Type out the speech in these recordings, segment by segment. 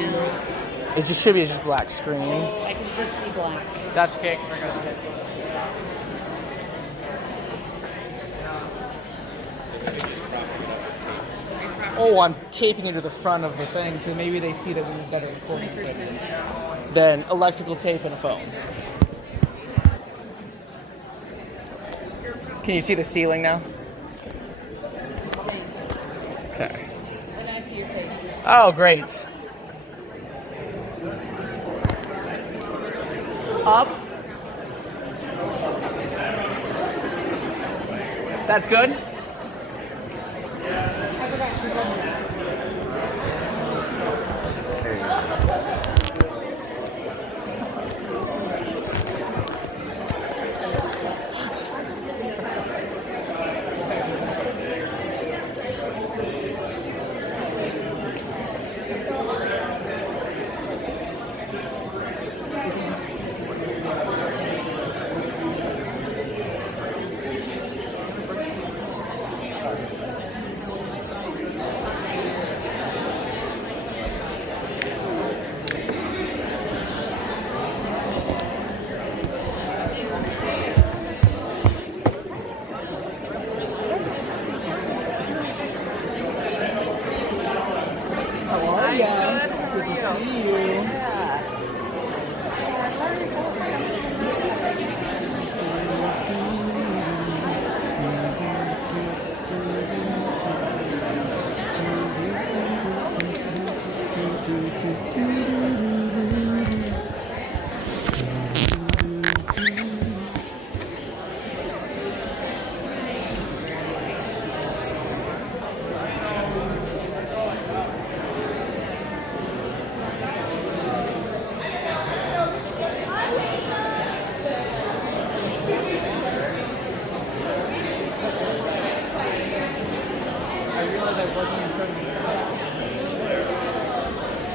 It just should be just black screen. I can just see black. That's okay, 'cause I got it. Oh, I'm taping it to the front of the thing, so maybe they see that we use better recording equipment than electrical tape and a phone. Can you see the ceiling now? Okay. And I see your face. Oh, great. Up. That's good? I forgot she told me.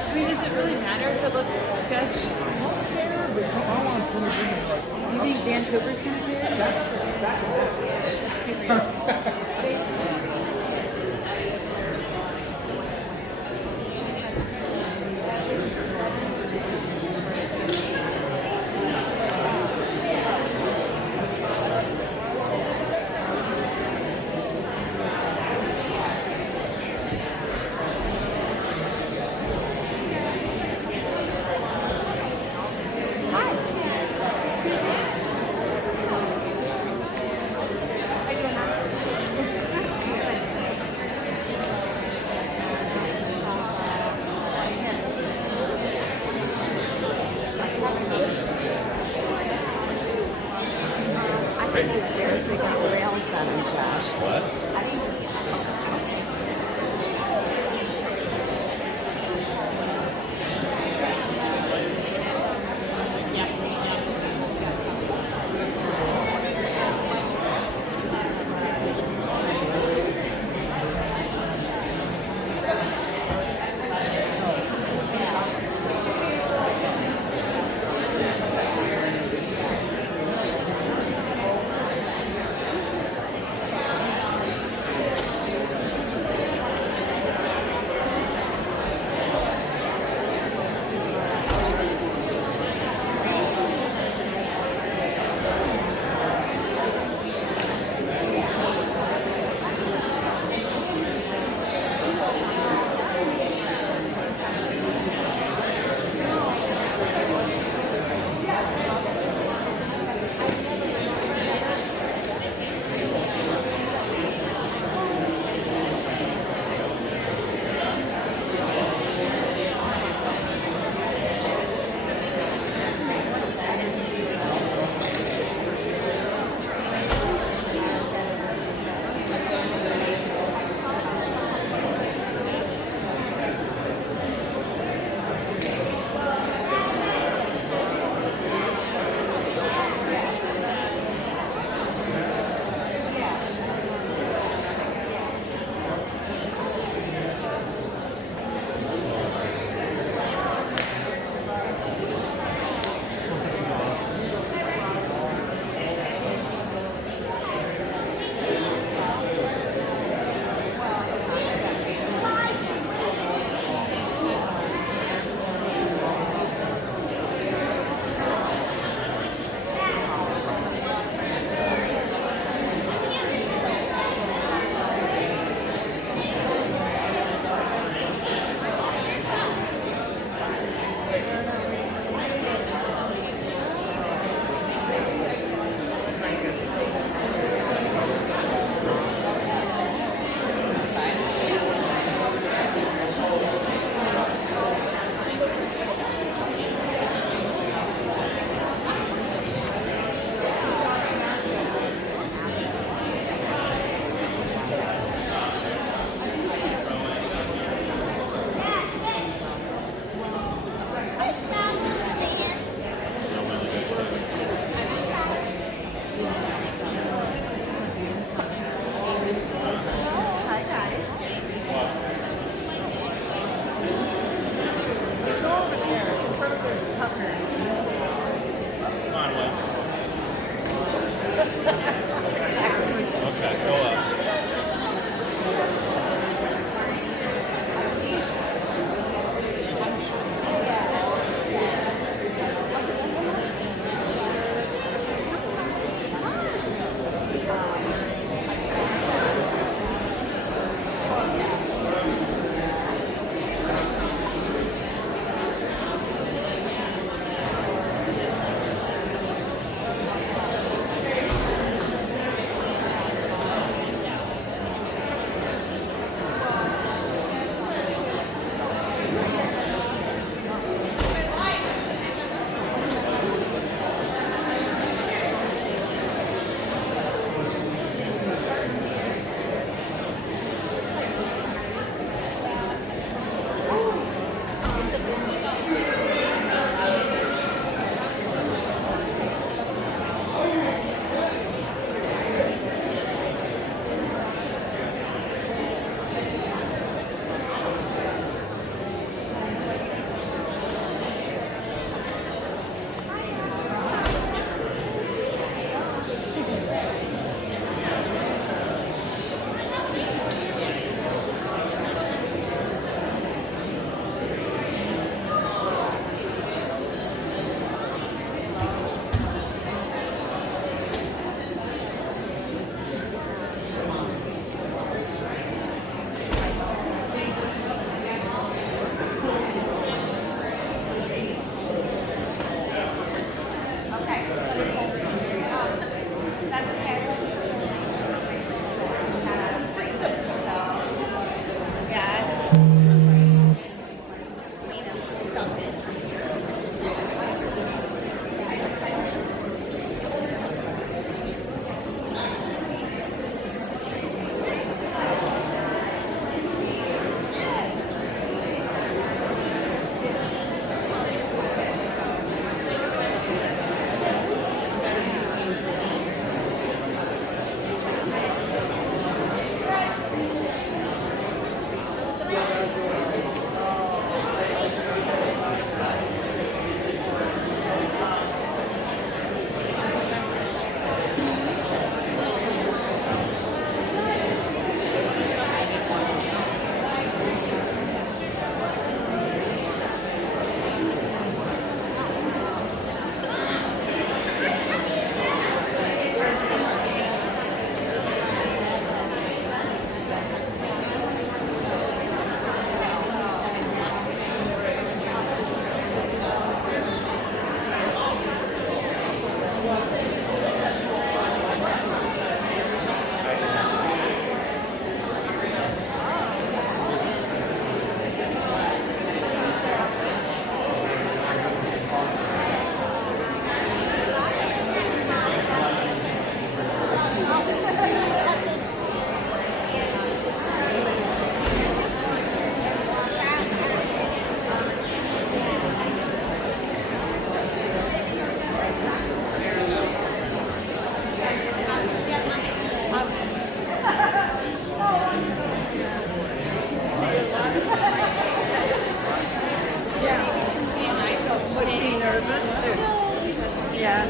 I mean, does it really matter if it looks sketch? Do you think Dan Cooper's gonna care? That's good.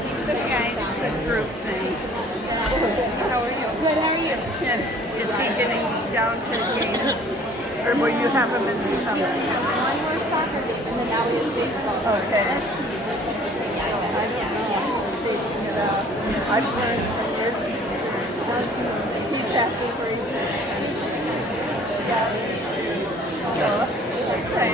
guy, it's a group thing. How are you? Good, how are you? And is he getting down to games? Or will you have him in the summer? One more soccer game, and then now we have baseball. Okay. I don't know. I'm spacing it out. I've learned from his experience. He's happy where he's at. Yeah. Okay.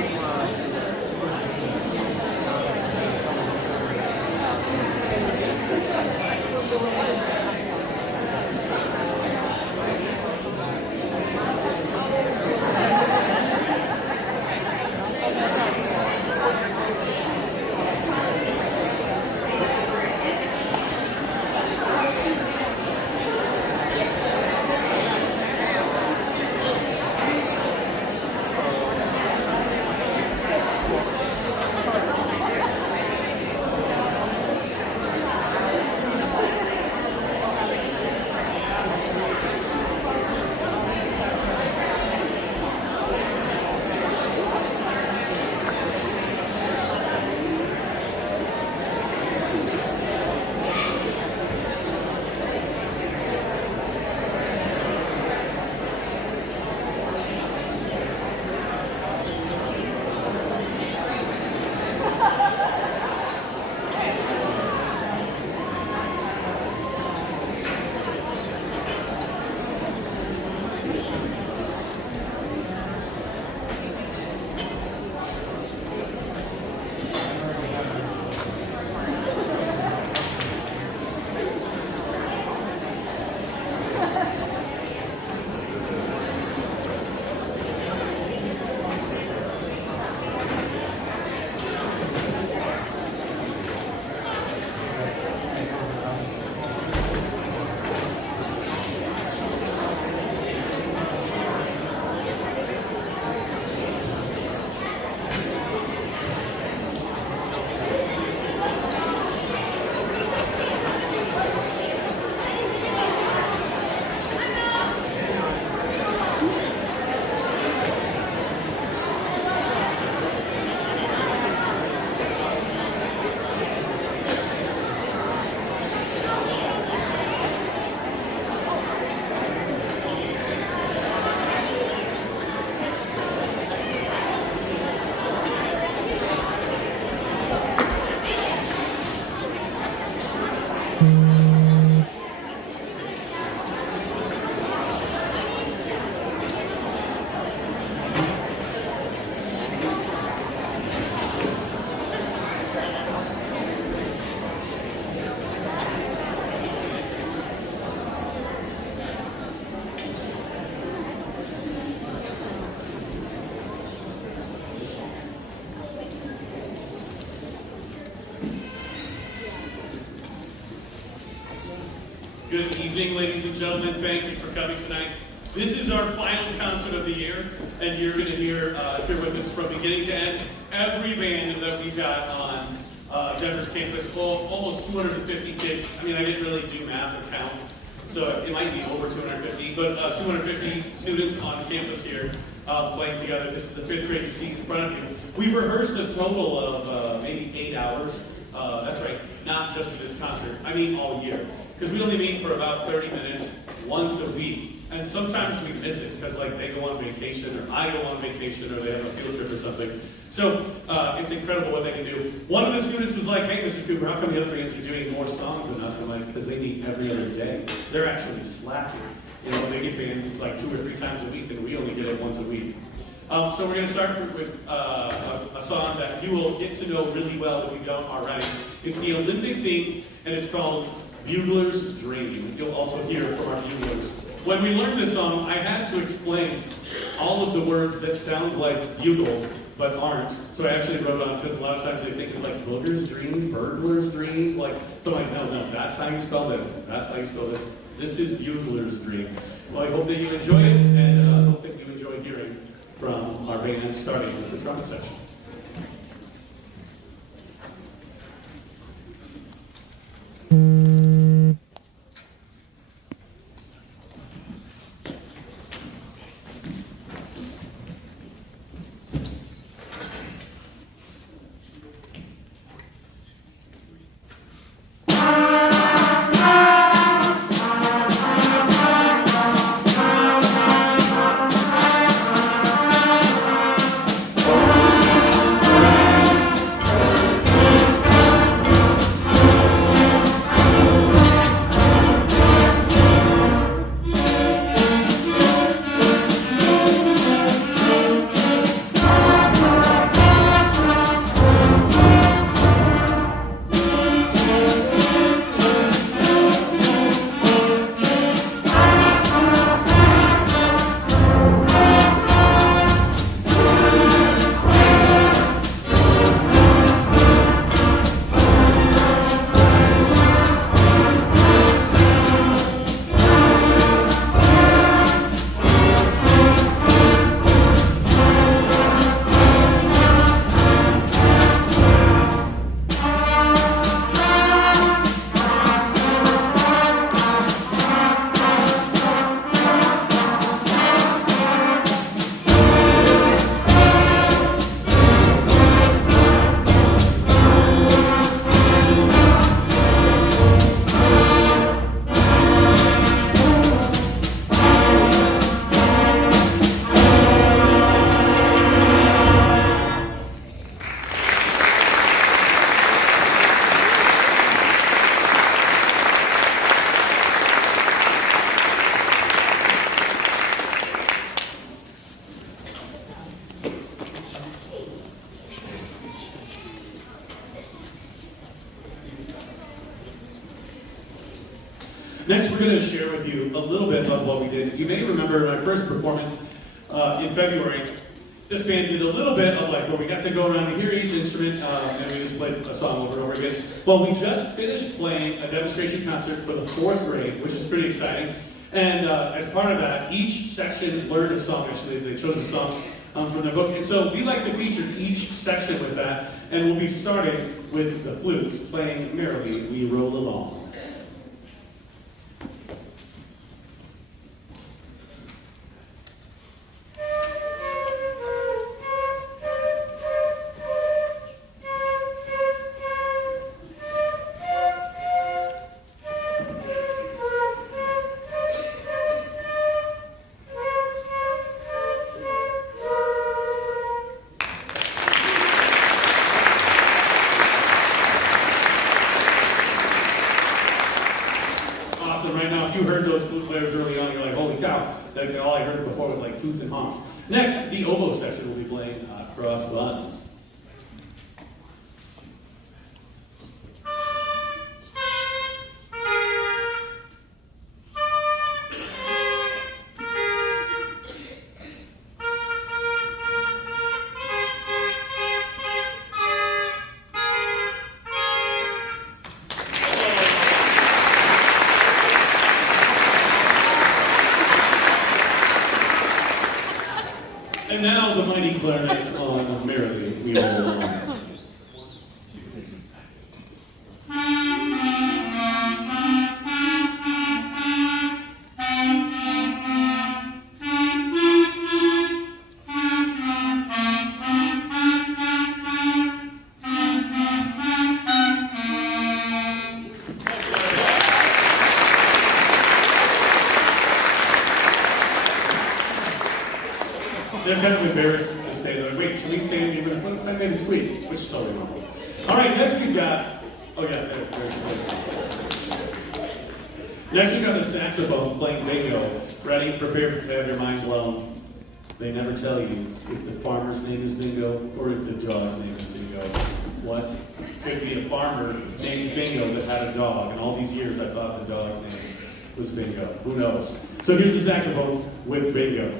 Good evening, ladies and gentlemen. Thank you for coming tonight. This is our final concert of the year, and you're going to hear, if you're with us from beginning to end, every band that we've got on Denver's campus. Almost 250 kids. I mean, I didn't really do math or count, so it might be over 250, but 250 students on campus here playing together. This is the fifth grade you see in front of you. We've rehearsed a total of maybe 8 hours. That's right, not just for this concert. I mean all year. Because we only meet for about 30 minutes once a week. And sometimes we miss it because like they go on vacation or I go on vacation or they have a field trip or something. So it's incredible what they can do. One of the students was like, hey, Mr. Cooper, how come the other bands are doing more songs than us? I'm like, because they meet every other day. They're actually slacking. You know, they get banned like 2 or 3 times a week and we only get it once a week. So we're going to start with a song that you will get to know really well if you don't already. It's the Olympic theme and it's called Bugler's Dream. You'll also hear from our buglers. When we learned this song, I had to explain all of the words that sound like bugle, but aren't. So I actually wrote on, because a lot of times they think it's like Booger's Dream, Burglar's Dream, like, so I'm like, no, that's how you spell this. That's how you spell this. This is Bugler's Dream. Well, I hope that you enjoy it, and I hope that you enjoy hearing from our band, starting with the trumpet section. Next, we're going to share with you a little bit of what we did. You may remember in our first performance in February, this band did a little bit of like where we got to go around and hear each instrument and we just played a song over and over again. Well, we just finished playing a demonstration concert for the 4th grade, which is pretty exciting. And as part of that, each section learned a song. Actually, they chose a song from their book. And so we like to feature each section with that. And we'll be starting with the flutes playing Merrily We Roll Along. All I heard before was like toots and honks. Next, the oboe section will be playing Cross Buns. And now the mighty clarinets on Merrily We Roll Along. They're kind of embarrassed to stay there. Wait, should we stand even? I made a squeak, which is totally normal. All right, next we've got, next we've got the saxophones playing bingo. Ready? Prepare to have your mind blown. They never tell you if the farmer's name is Bingo or if the dog's name is Bingo. What? Could be a farmer named Bingo that had a dog, and all these years I thought the dog's name was Bingo. Who knows? So here's the saxophones with Bingo.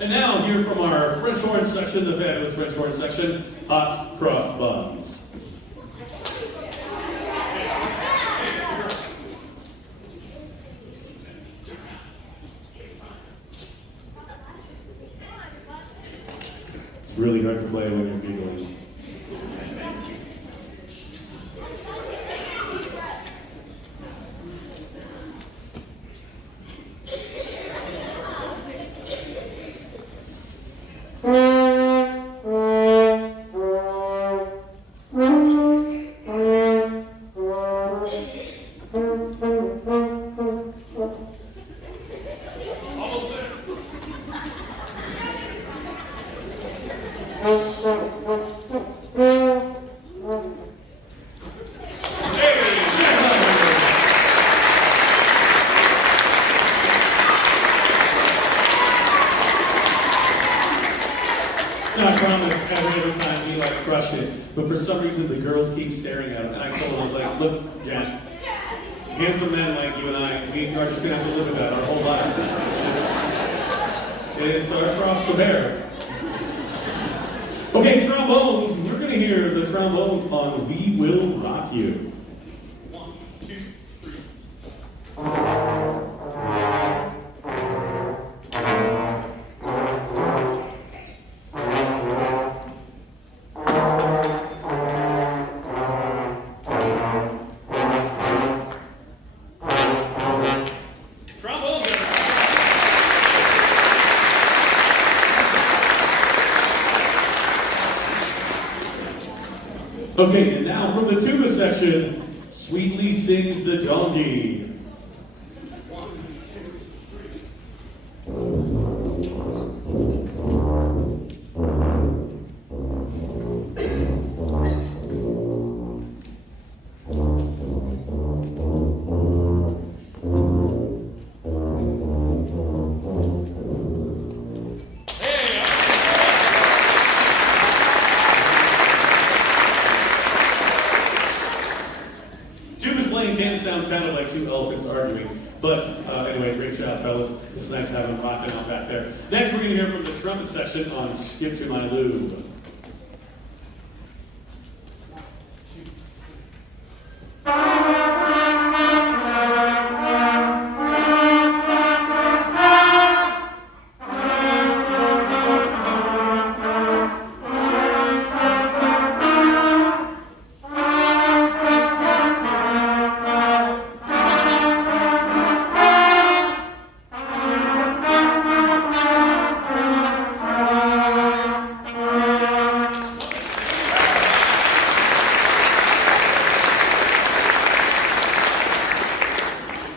And now, here from our French horn section, the fabulous French horn section, Hot Cross Buns. It's really hard to play when you're giggling. I promise every time we crush it, but for some reason the girls keep staring at him, and I told them, I was like, look, Jen, handsome men like you and I, we are just gonna have to live with that our whole life. It's our cross to bear. Okay, trombones, we're gonna hear the trombones on We Will Rock You. 1, 2, 3. Okay, and now from the tuba section, Sweetly Sings the Donkey. Tuba's playing can sound kind of like two elephants arguing, but anyway, great job, fellas. It's nice having them rocking out back there. Next, we're going to hear from the trumpet section on Skip to My Lube.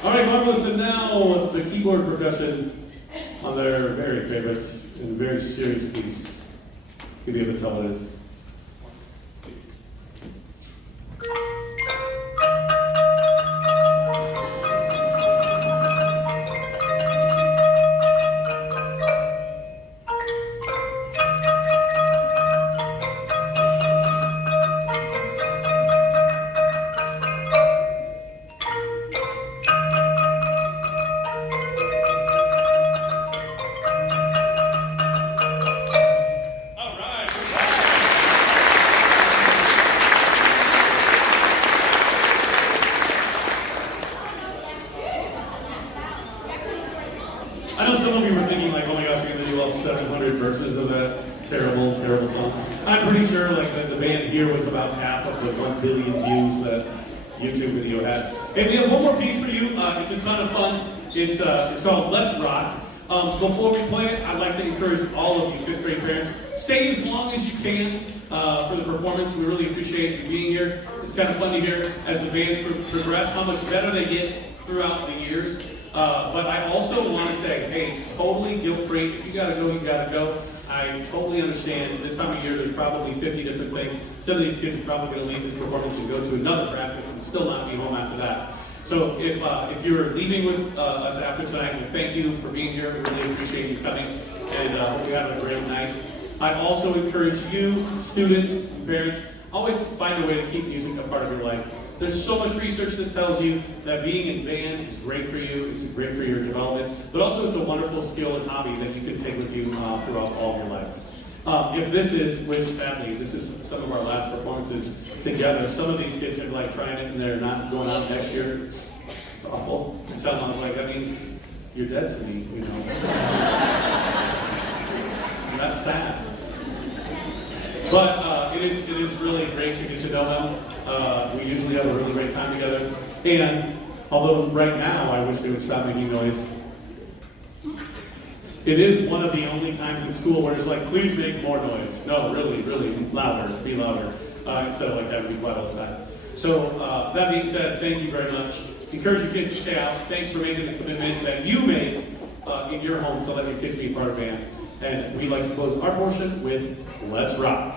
All right, marvelous, and now the keyboard percussion on their very favorite and very serious piece. You'll be able to tell what it is. All right. I know some of you were thinking like, oh my gosh, you're gonna do all 700 verses of that terrible, terrible song. I'm pretty sure like the band here was about half of the 1 billion views that YouTube video had. Hey, we have one more piece for you. It's a ton of fun. It's called Let's Rock. Before we play it, I'd like to encourage all of you fifth grade parents, stay as long as you can for the performance. We really appreciate you being here. It's kind of fun to hear as the bands progress how much better they get throughout the years. But I also want to say, hey, totally guilt-free. If you gotta go, you gotta go. I totally understand. This time of year, there's probably 50 different things. Some of these kids are probably going to leave this performance and go to another practice and still not be home after that. So if you're leaving with us after tonight, we thank you for being here. We really appreciate you coming, and hope you have a great night. I also encourage you, students and parents, always find a way to keep music a part of your life. There's so much research that tells you that being in band is great for you, it's great for your development, but also it's a wonderful skill and hobby that you can take with you throughout all of your life. If this is, which sadly, this is some of our last performances together. Some of these kids are like trying it and they're not going out next year. It's awful. And so I was like, that means you're dead to me, you know. And that's sad. But it is really great to get to know them. We usually have a really great time together. And although right now I wish they would stop making noise, it is one of the only times in school where it's like, please make more noise. No, really, really, louder, be louder, instead of like having to be quiet all the time. So that being said, thank you very much. Encourage your kids to stay out. Thanks for making the commitment that you made in your home to let your kids be a part of band. And we'd like to close our portion with Let's Rock.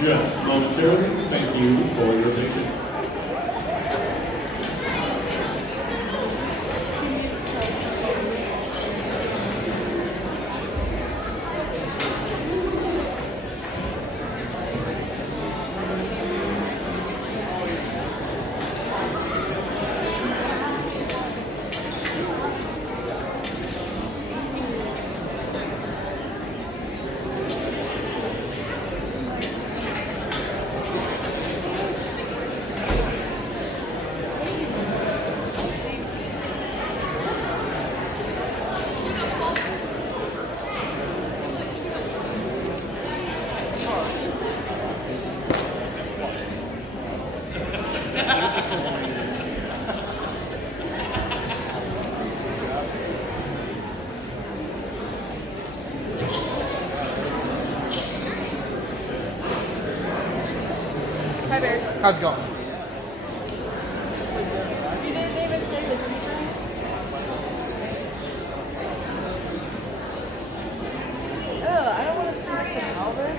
just momentarily. Thank you for your patience. Hi, Bear. How's it going? You didn't even say the secret. Oh, I don't want to see some Albert.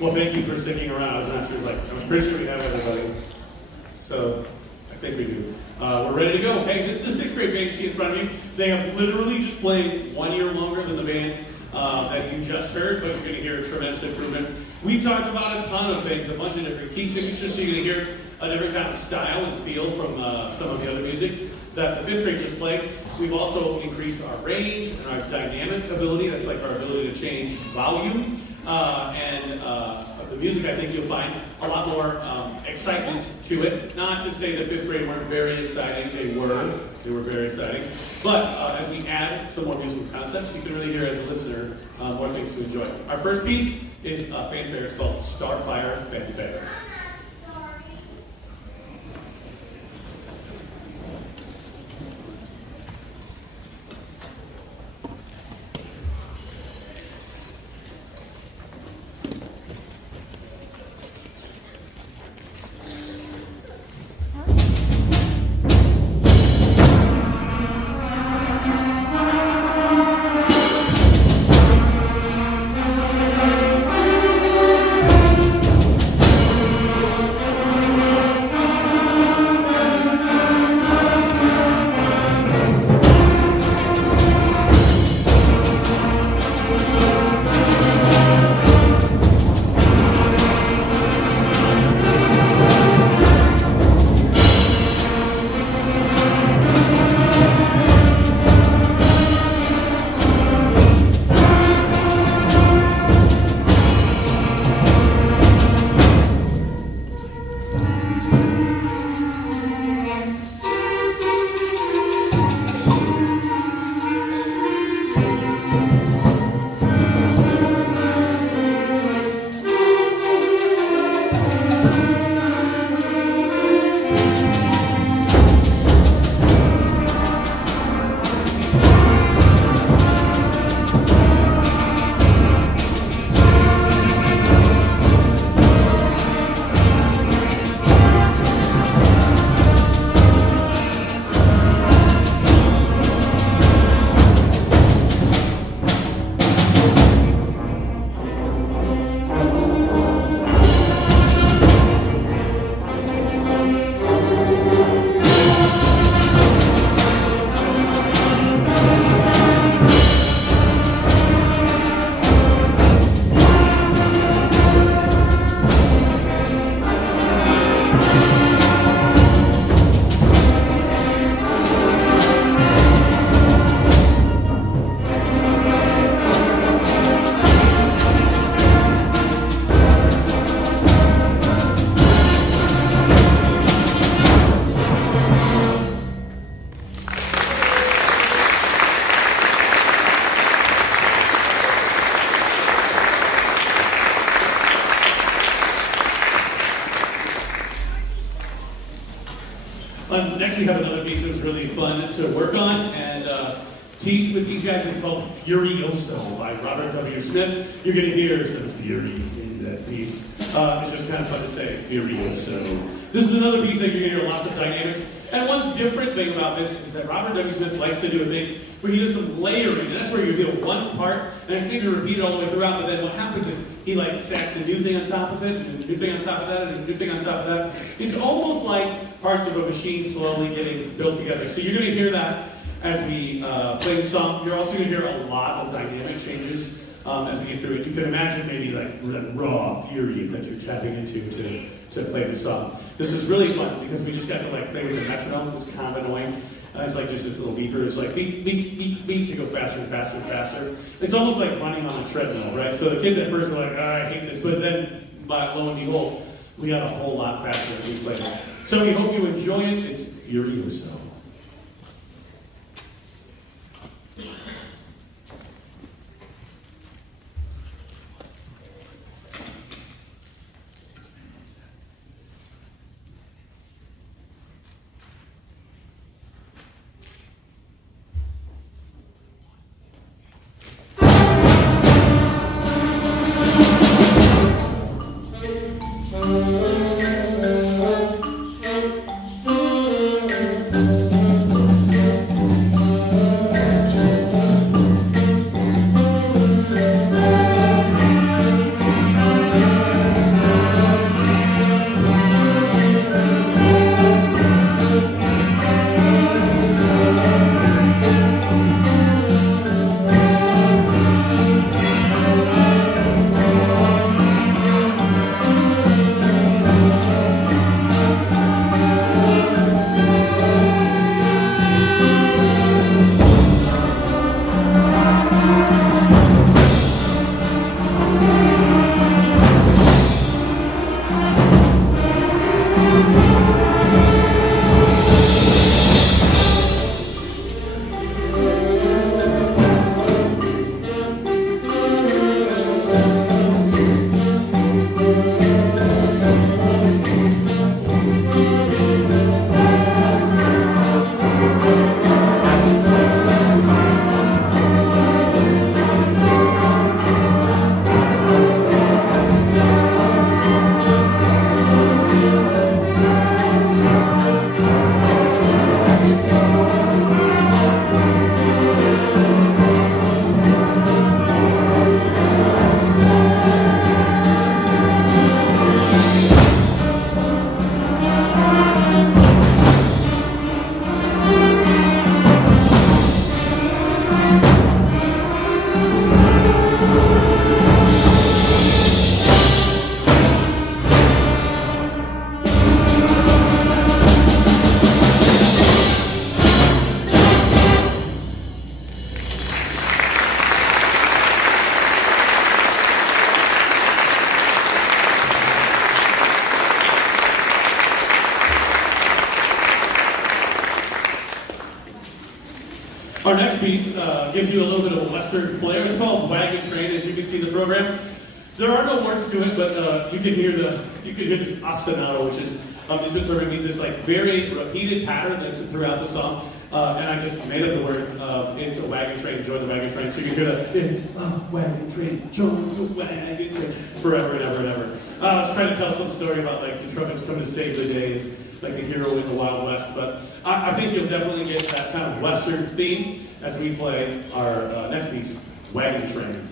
Well, thank you for sticking around. I was not sure. I'm pretty sure we have everybody. So I think we do. We're ready to go. Hey, this is the sixth grade band you see in front of you. They have literally just played 1 year longer than the band that you just heard, but you're going to hear a tremendous improvement. We talked about a ton of things, a bunch of different key signatures, so you're going to hear a different kind of style and feel from some of the other music that the fifth grade just played. We've also increased our range and our dynamic ability. That's like our ability to change volume. The music, I think you'll find a lot more excitement to it. Not to say that fifth grade weren't very exciting. They were very exciting. But as we add some more musical concepts, you can really hear as a listener more things to enjoy. Our first piece is a fanfare. It's called Starfire Fanfare. actually have another piece that was really fun to work on and teach with these guys. It's called Furioso by Robert W. Smith. You're going to hear some fury in that piece. It's just kind of fun to say, Furioso. This is another piece that you're going to hear lots of dynamics. And one different thing about this is that Robert W. Smith likes to do a thing where he does some layering. And that's where you feel one part, and it's maybe repeated all the way throughout, but then what happens is he like stacks a new thing on top of it, and a new thing on top of that, and a new thing on top of that. It's almost like parts of a machine slowly getting built together. So you're going to hear that as we play the song. You're also going to hear a lot of dynamic changes as we get through it. You can imagine maybe like that raw fury that you're tapping into to play the song. This is really fun because we just got to like play with the metronome. It's kind of annoying. It's like just this little beeper. It's like beep, beep, beep, beep to go faster and faster and faster. It's almost like running on a treadmill, right? So the kids at first were like, oh, I hate this. But then, lo and behold, we got a whole lot faster as we played. So we hope you enjoy it. It's Furioso. Our next piece gives you a little bit of a Western flair. It's called Wagon Train, as you can see in the program. There are no words to it, but you can hear this ostinato, which is this bit means this like very repeated pattern that's throughout the song. And I just made up the words of "It's a wagon train, join the wagon train." So you can hear that "It's a wagon train, join the wagon train" forever and ever and ever. I was trying to tell some story about like the trumpets coming to save the day, is like the hero in the Wild West. But I think you'll definitely get that kind of Western theme as we play our next piece, "Wagon Train."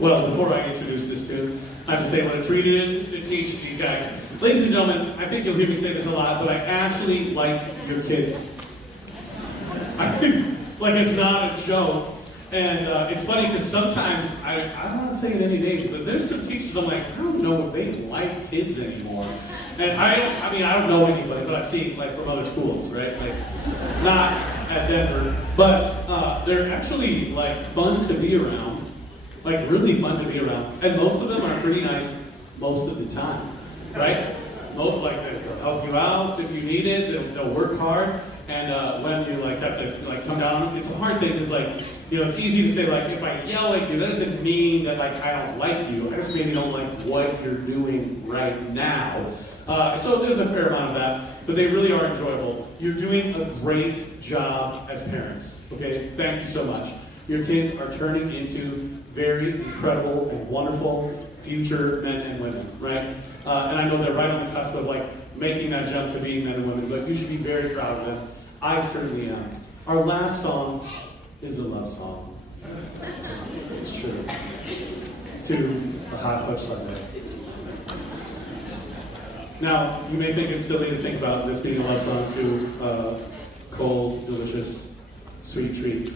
Well, before I introduce this tune, I have to say what a treat it is to teach these guys. Ladies and gentlemen, I think you'll hear me say this a lot, but I actually like your kids. Like it's not a joke. And it's funny because sometimes, I'm not saying any names, but there's some teachers I'm like, I don't know if they like kids anymore. And I mean, I don't know anybody, but I've seen like from other schools, right? Like, not at Denver, but they're actually like fun to be around. Like really fun to be around. And most of them are pretty nice most of the time, right? Most, like they'll help you out if you need it, they'll work hard. And when you like have to like come down, it's a hard thing. Is like, you know, it's easy to say like, if I yell at you, that doesn't mean that like I don't like you. I just maybe don't like what you're doing right now. So there's a fair amount of that, but they really are enjoyable. You're doing a great job as parents. Okay, thank you so much. Your kids are turning into very incredible and wonderful future men and women, right? And I know they're right on the cusp of like making that jump to being men and women, but you should be very proud of them. I certainly am. Our last song is a love song. It's true. To a Hot Fudge Sundae. Now, you may think it's silly to think about this being a love song to a cold, delicious, sweet treat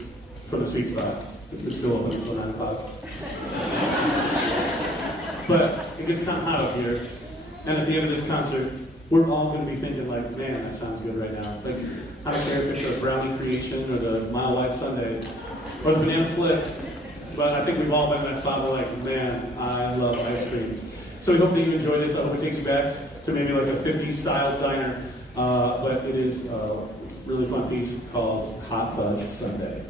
from the Sweet Spot, if you're still open until 9 o'clock. But it gets kind of hot up here, and at the end of this concert, we're all going to be thinking like, man, that sounds good right now. Like, I don't care if it's a brownie creation or the mile wide sundae or the banana split, but I think we've all been in that spot where like, man, I love ice cream. So we hope that you enjoy this. I hope it takes you back to maybe like a 50s style diner, but it is a really fun piece called Hot Fudge Sundae.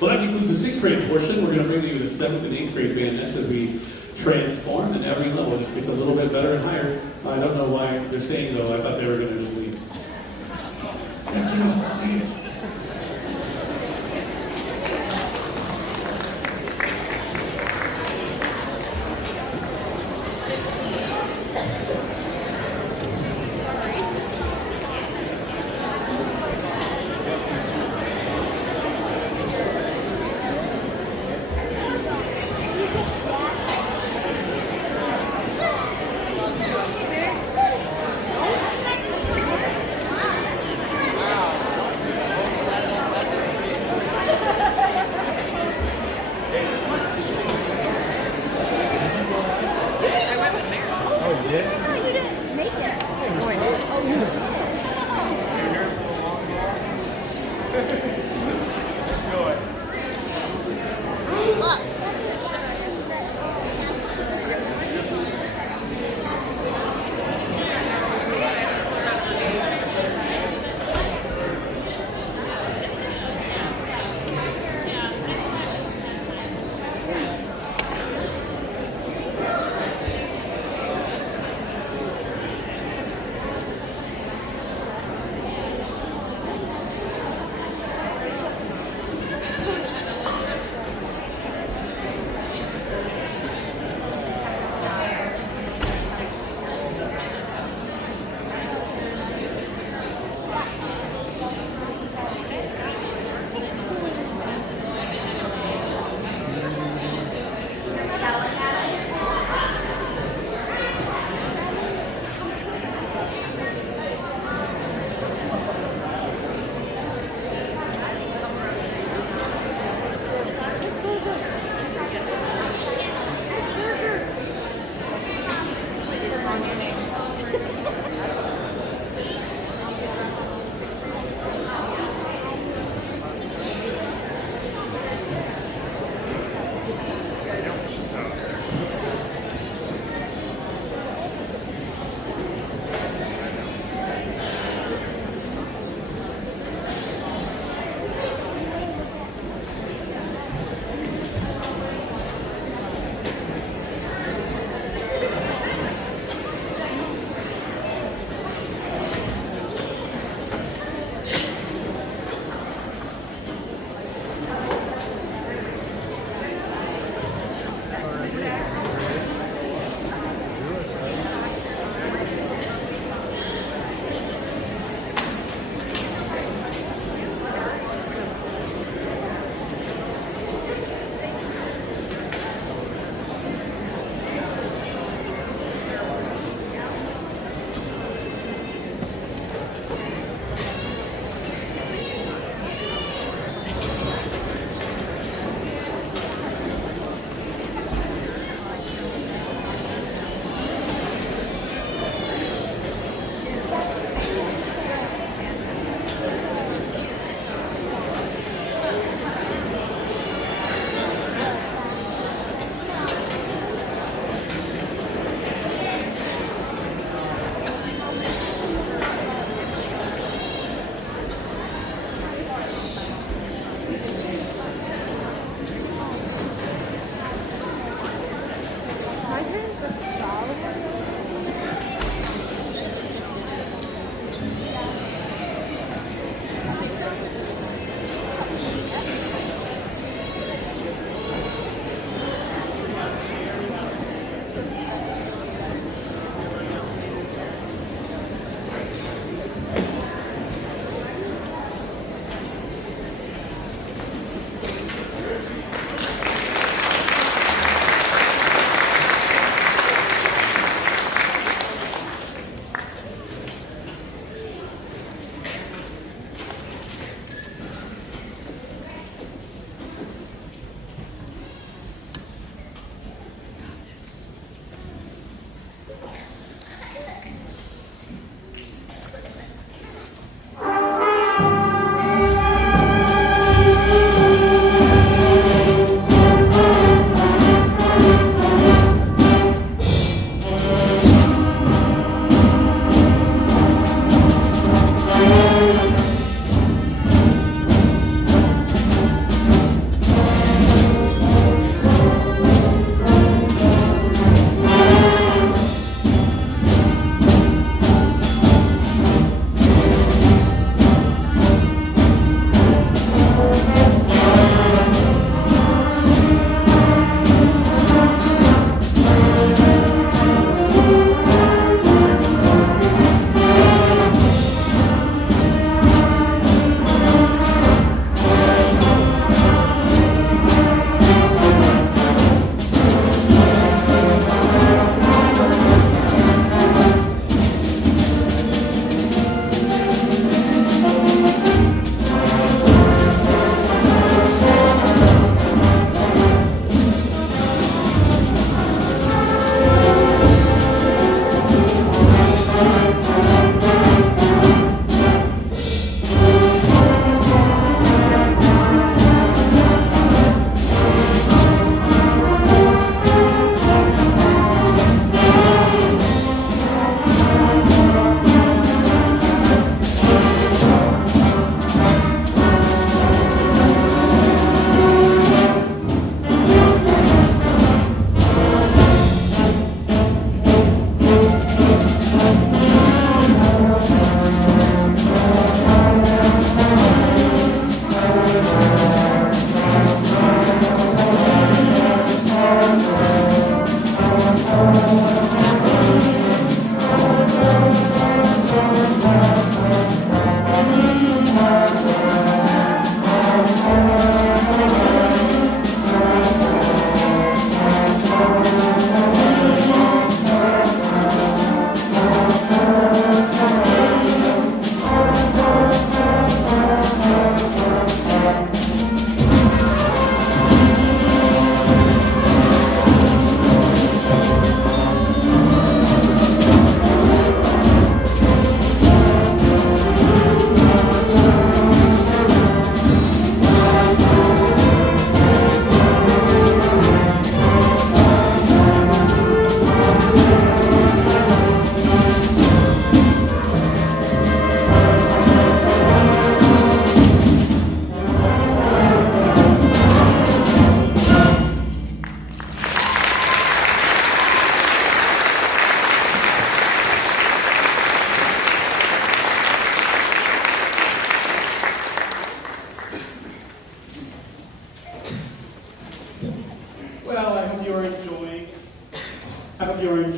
Well, that concludes the 6th grade portion. We're going to bring you the 7th and 8th grade band next as we transform, and every level just gets a little bit better and higher. I don't know why they're staying though. I thought they were going to just leave. Thank you off the stage.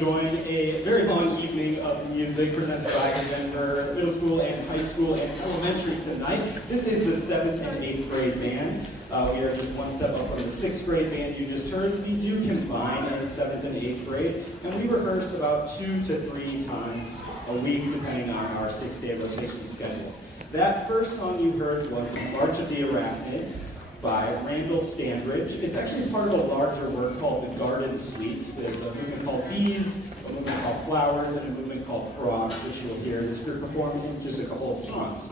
join a very long evening of music presented by the Denver Middle School and High School and Elementary tonight. This is the 7th and 8th grade band. We are just one step up from the 6th grade band you just heard. We do combine in the 7th and 8th grade, and we rehearse about 2 to 3 times a week, depending on our 6-day rotation schedule. That first song you heard was March of the Arachnids by Randall Standridge. It's actually part of a larger work called The Garden Suites. There's a movement called Bees, a movement called Flowers, and a movement called Frogs, which you'll hear this group perform in just a couple of songs.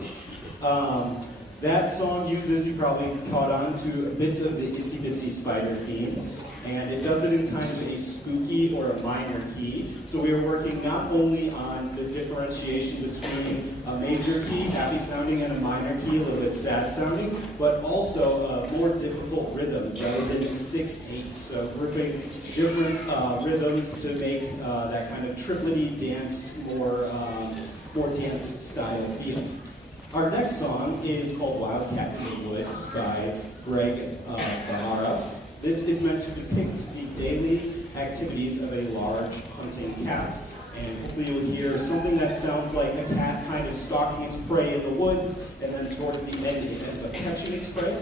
That song uses, you probably caught on to, bits of the Itsy Bitsy Spider theme, and it does it in kind of a spooky or a minor key. So we are working not only on the differentiation between a major key, happy sounding, and a minor key, a little bit sad sounding, but also more difficult rhythms. That is in 6/8. So grouping different rhythms to make that kind of triplety dance, more dance style feel. Our next song is called Wildcat in the Woods by Greg Vamaras. This is meant to depict the daily activities of a large hunting cat. And hopefully you'll hear something that sounds like a cat kind of stalking its prey in the woods, and then towards the end it ends up catching its prey.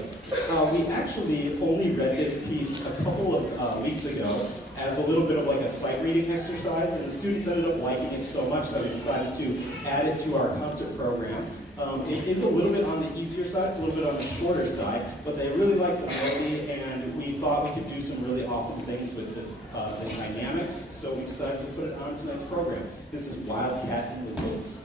We actually only read this piece a couple of weeks ago as a little bit of like a sight reading exercise, and the students ended up liking it so much that we decided to add it to our concert program. It is a little bit on the easier side, it's a little bit on the shorter side, but they really liked the melody, and we thought we could do some really awesome things with the dynamics, so we decided to put it on tonight's program. This is Wildcat in the Woods.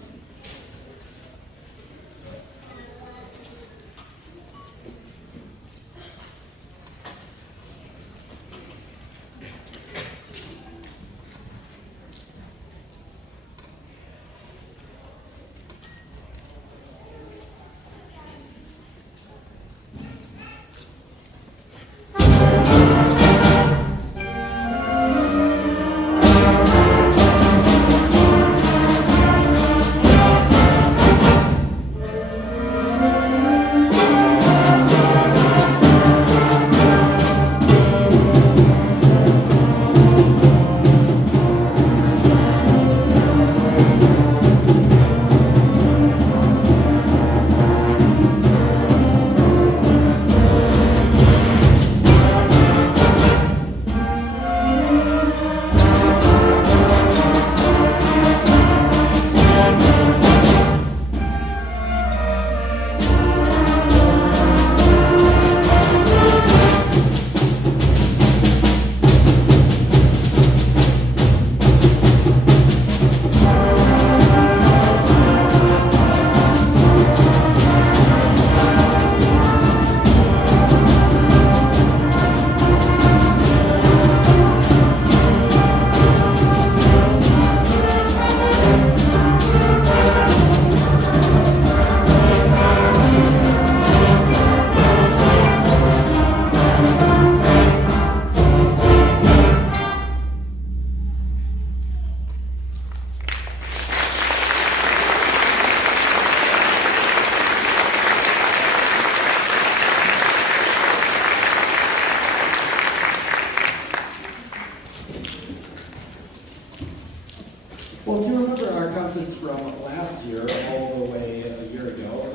Well, if you remember our concerts from last year, all the way a year ago,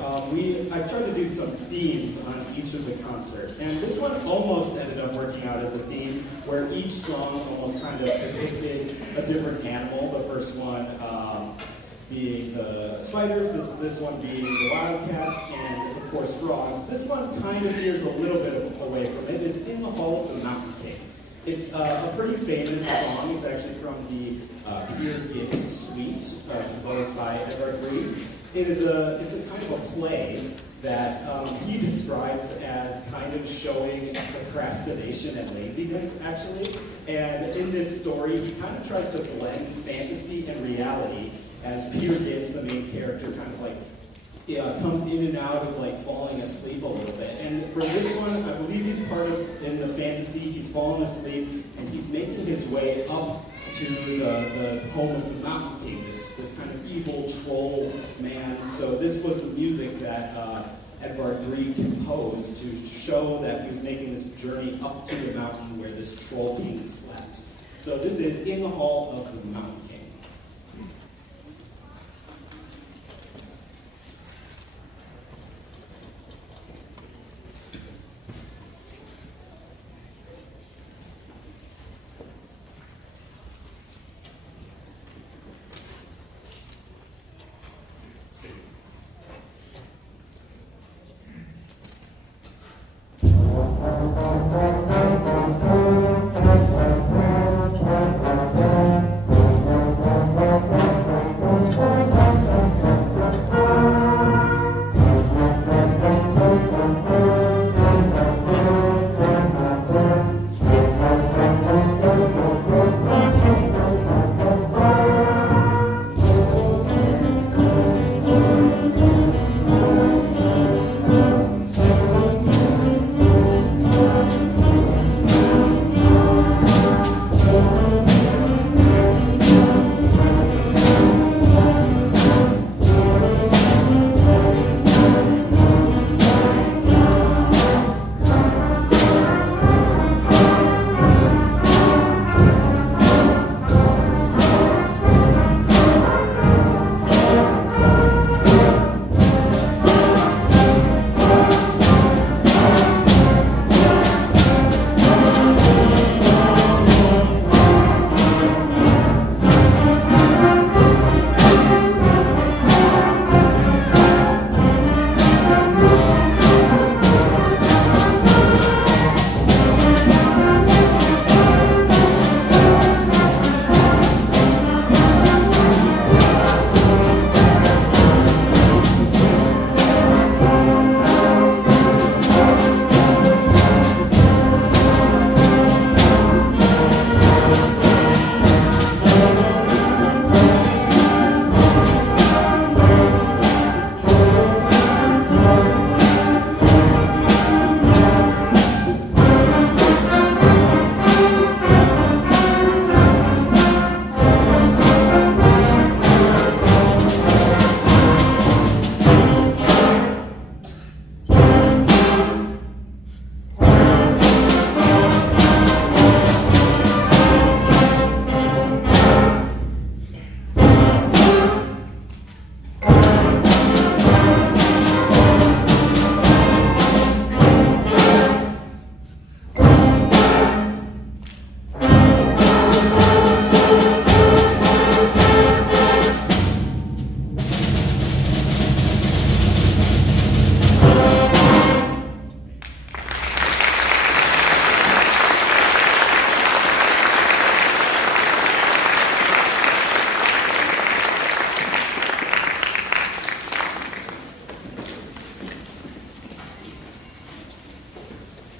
I tried to do some themes on each of the concerts. And this one almost ended up working out as a theme, where each song almost kind of depicted a different animal. The first one being the spiders, this one being the wildcats, and of course frogs. This one kind of veers a little bit away from it. It's In the Hall of the Mountain King. It's a pretty famous song. It's actually from the Peer Gynt Suite, composed by Edvard Grieg. It's a kind of a play that he describes as kind of showing procrastination and laziness, actually. And in this story, he kind of tries to blend fantasy and reality, as Peer Gynt, the main character, kind of like comes in and out of like falling asleep a little bit. And for this one, I believe he's part of, in the fantasy, he's fallen asleep and he's making his way up to the home of the Mountain King, this kind of evil troll man. So this was the music that Edvard Grieg composed to show that he was making this journey up to the mountain where this troll king slept. So this is In the Hall of the Mountain King.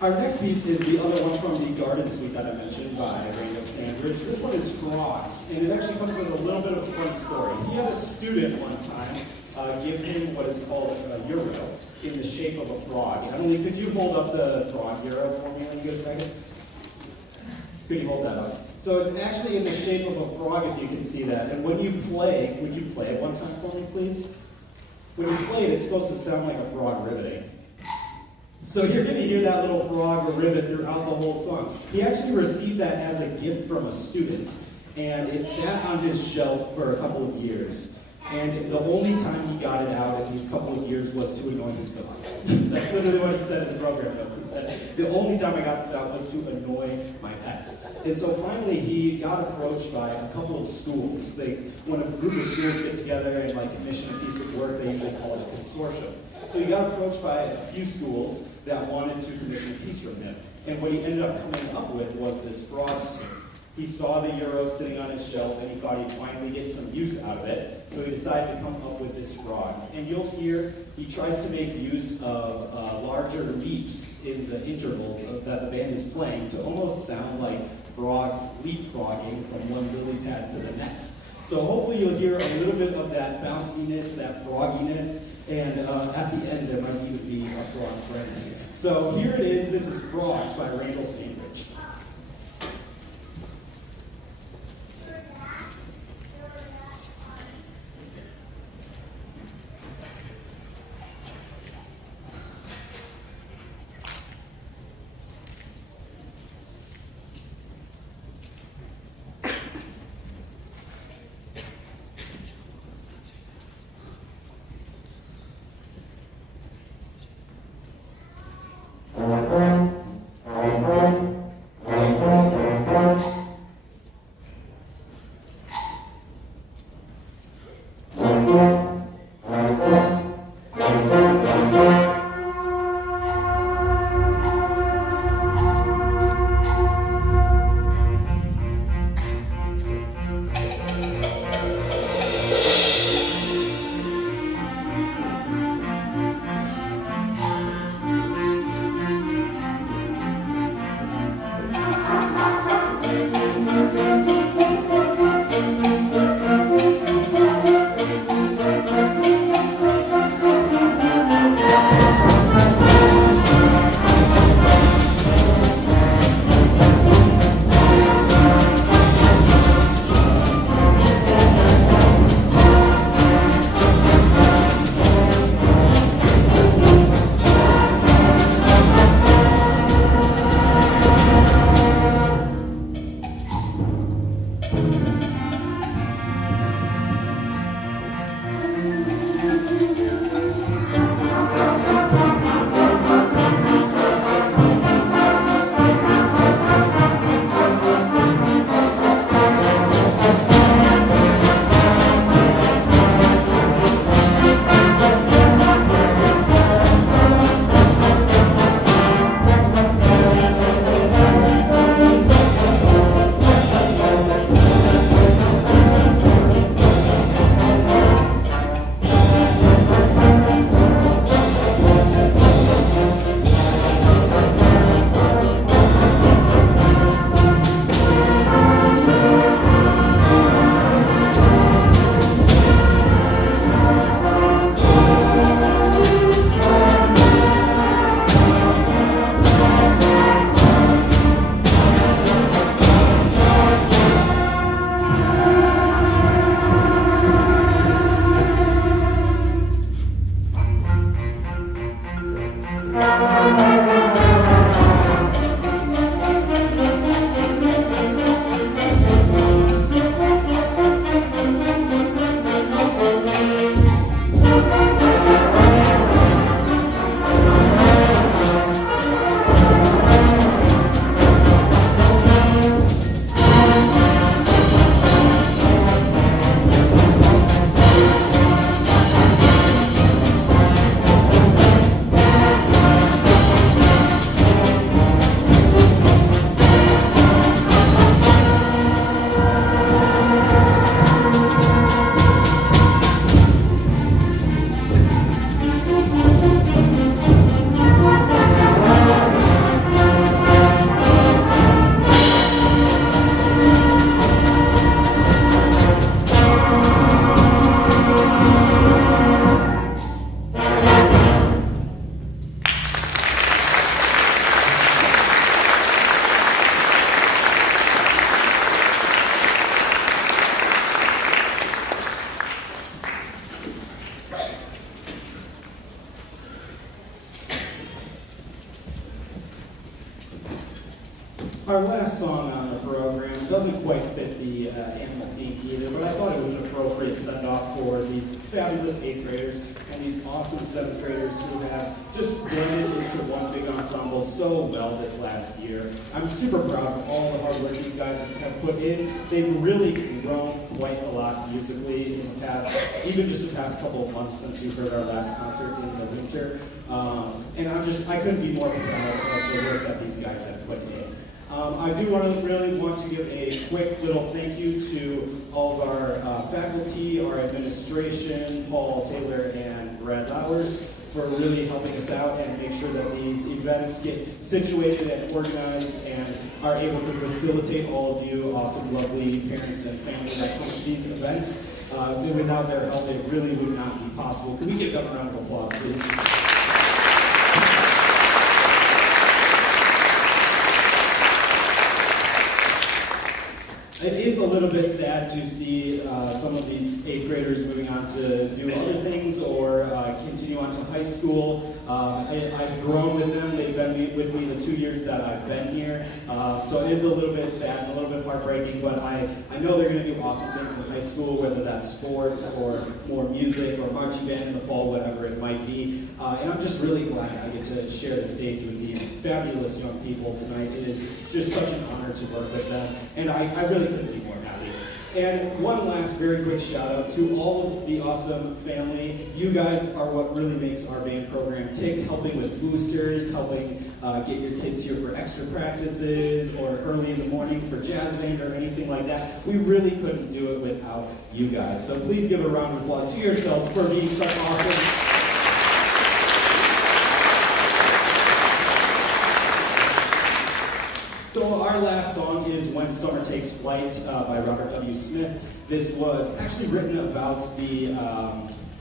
Our next piece is the other one from the Garden Suite that I mentioned by Randall Sandridge. This one is Frogs, and it actually comes with a little bit of a funny story. He had a student one time give him what is called a euro in the shape of a frog. And Emily, could you hold up the frog euro for me in a second? Could you hold that up? So it's actually in the shape of a frog, if you can see that. And when you play, would you play it one time for me, please? When you play it, it's supposed to sound like a frog ribbiting. So you're going to hear that little frog or ribbit throughout the whole song. He actually received that as a gift from a student, and it sat on his shelf for a couple of years. And the only time he got it out in these couple of years was to annoy his dogs. That's literally what he said in the program notes. He said, the only time I got this out was to annoy my pets. And so finally he got approached by a couple of schools. When a group of schools get together and commission a piece of work, they usually call it a consortium. So he got approached by a few schools that wanted to commission a piece from him. And what he ended up coming up with was this Frogs tune. He saw the euro sitting on his shelf and he thought he'd finally get some use out of it. So he decided to come up with this Frogs. And you'll hear he tries to make use of larger leaps in the intervals that the band is playing to almost sound like frogs leapfrogging from one lily pad to the next. So hopefully you'll hear a little bit of that bounciness, that frogginess, and at the end there might even be a frog frenzy. So here it is. This is Frogs by Randall Sandridge. our last song on the program doesn't quite fit the animal theme either, but I thought it was an appropriate send-off for these fabulous 8th graders and these awesome 7th graders who have just blended into one big ensemble so well this last year. I'm super proud of all the hard work these guys have put in. They've really grown quite a lot musically in the past, even just the past couple of months since you heard our last concert in the winter. And I couldn't be more proud of the work that these guys have put in. I do really want to give a quick little thank you to all of our faculty, our administration, Paul Taylor and Brad Lowers, for really helping us out and make sure that these events get situated and organized and are able to facilitate all of you awesome, lovely parents and families that come to these events. Without their help, it really would not be possible. Can we give them a round of applause, please? It is a little bit sad to see some of these 8th graders moving on to do other things or continue on to high school. I've grown with them. They've been with me the 2 years that I've been here. So it is a little bit sad and a little bit heartbreaking, but I know they're going to do awesome things in high school, whether that's sports or more music or marching band in the fall, whatever it might be. And I'm just really glad I get to share the stage with these fabulous young people tonight. It is just such an honor to work with them, and I really couldn't be more happy. And one last very quick shout out to all of the awesome family. You guys are what really makes our band program tick, helping with boosters, helping get your kids here for extra practices or early in the morning for jazz band or anything like that. We really couldn't do it without you guys. So please give a round of applause to yourselves for being such awesome. So our last song is When Summer Takes Flight by Robert W. Smith. This was actually written about the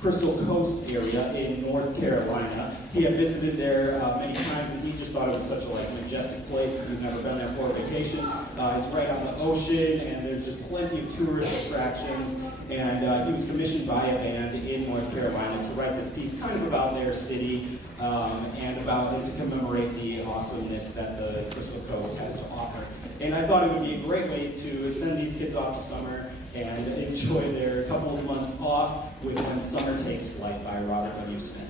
Crystal Coast area in North Carolina. He had visited there many times, and he just thought it was such a majestic place. If you've never been there for a vacation, it's right on the ocean, and there's just plenty of tourist attractions. And he was commissioned by a band in North Carolina to write this piece, kind of about their city and to commemorate the awesomeness that the Crystal Coast has to offer. And I thought it would be a great way to send these kids off to summer and enjoy their couple of months off with When Summer Takes Flight by Robert W. Smith.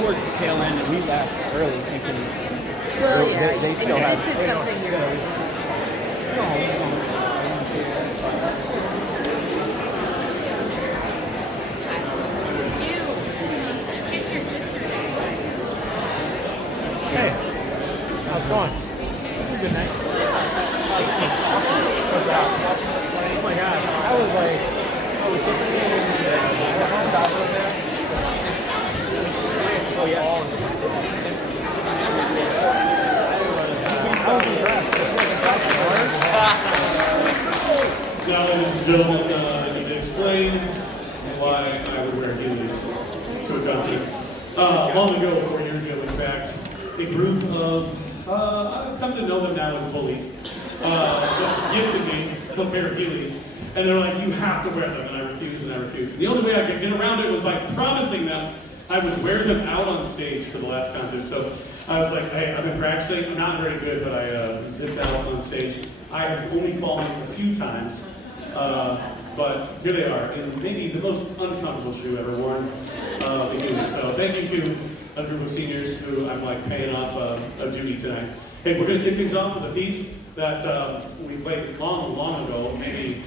towards the tail end, and we left early thinking Well, they- yeah. they still and have- this is something you're. Kiss your sister. Hey, how's it going? Good night. Oh my god, I was like, I was thinking, oh yeah. I was impressed. Now, ladies and gentlemen, I need to explain why I would wear heelys to a concert. Long ago, 4 years ago, in fact, a group of, I've come to know them now as bullies, gifted me a pair of heelys. And they're like, you have to wear them. And I refused and I refused. The only way I could get around it was by promising them I would wear them out on stage for the last concert. So I was like, hey, I've been practicing. I'm not very good, but I zipped out on stage. I have only fallen a few times. But here they are, in maybe the most uncomfortable shoe ever worn. The Heelys. So thank you to a group of seniors who I'm like paying off a duty tonight. Hey, we're going to kick things off with a piece that we played long ago, maybe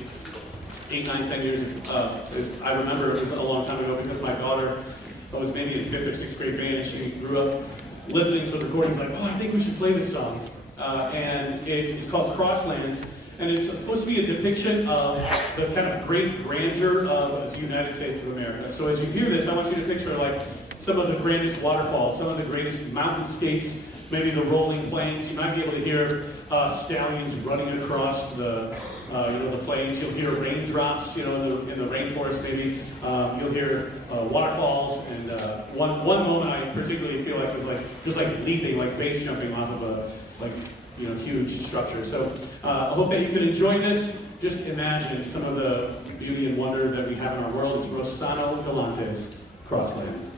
8, 9, 10 years. I remember it was a long time ago because my daughter was maybe in 5th or 6th grade band, and she grew up listening to the recordings like, oh, I think we should play this song. And it's called Crosslands, and it's supposed to be a depiction of the kind of great grandeur of the United States of America. So as you hear this, I want you to picture like some of the grandest waterfalls, some of the greatest mountainscapes, maybe the rolling plains. You might be able to hear stallions running across the plains. You'll hear raindrops, in the rainforest maybe. You'll hear waterfalls, and one moment I particularly feel like was just like leaping, like base jumping off of a huge structure. So I hope that you can enjoy this. Just imagine some of the beauty and wonder that we have in our world. It's Rossano Galante's Crosslands.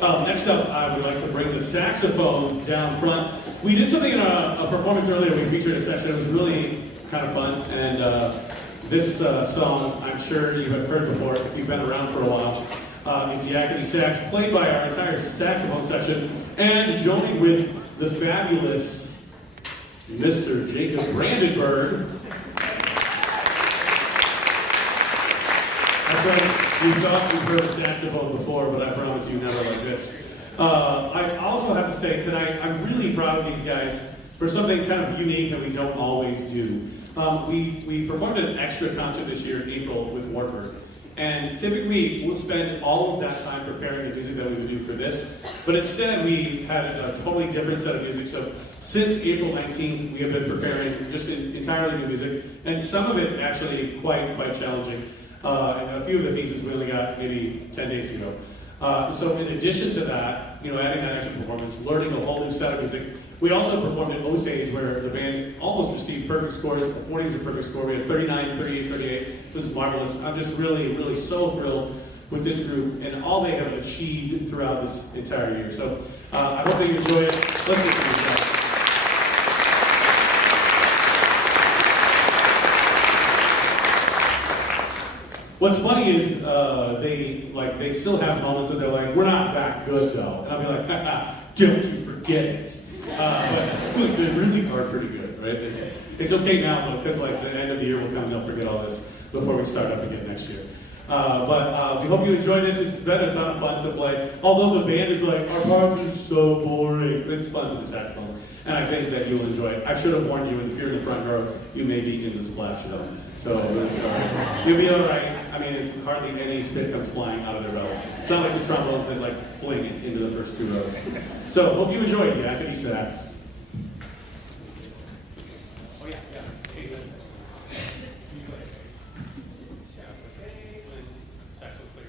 Next up, I would like to bring the saxophones down front. We did something in a performance earlier. We featured a section. It was really kind of fun. And this song, I'm sure you have heard before if you've been around for a while. It's Yakety Sax, played by our entire saxophone section, and joined with the fabulous Mr. Jacob Brandenburg. That's right, we thought we've heard a saxophone before, but I promise you never like this. I also have to say tonight, I'm really proud of these guys for something kind of unique that we don't always do. We performed an extra concert this year in April with Wartburg. And typically, we'll spend all of that time preparing the music that we would do for this. But instead, we had a totally different set of music. So since April 19th, we have been preparing just entirely new music. And some of it actually quite challenging. And a few of the pieces we only got maybe 10 days ago. So in addition to that, adding that extra performance, learning a whole new set of music, we also performed at Osage where the band almost received perfect scores. 40 is a perfect score. We had 39, 38, 38. This is marvelous. I'm just really so thrilled with this group and all they have achieved throughout this entire year. So I hope that you enjoy it. Let's listen to this. What's funny is they still have moments that they're like, we're not that good though. And I'll be like, haha, don't you forget it. But they really are pretty good, right? It's okay now though, because like the end of the year will come and they'll forget all this before we start up again next year. But we hope you enjoy this. It's been a ton of fun to play. Although the band is like, our parts are so boring. It's fun for the saxophones. And I think that you'll enjoy it. I should have warned you, if you're in the front row, you may be in the splash zone. So really sorry. You'll be all right. I mean, it's hardly any spit comes flying out of their bells. It's not like the trombones that like fling it into the first 2 rows. So hope you enjoy it, Yakety Sax. Oh yeah. Hey, you play. Saxophone player.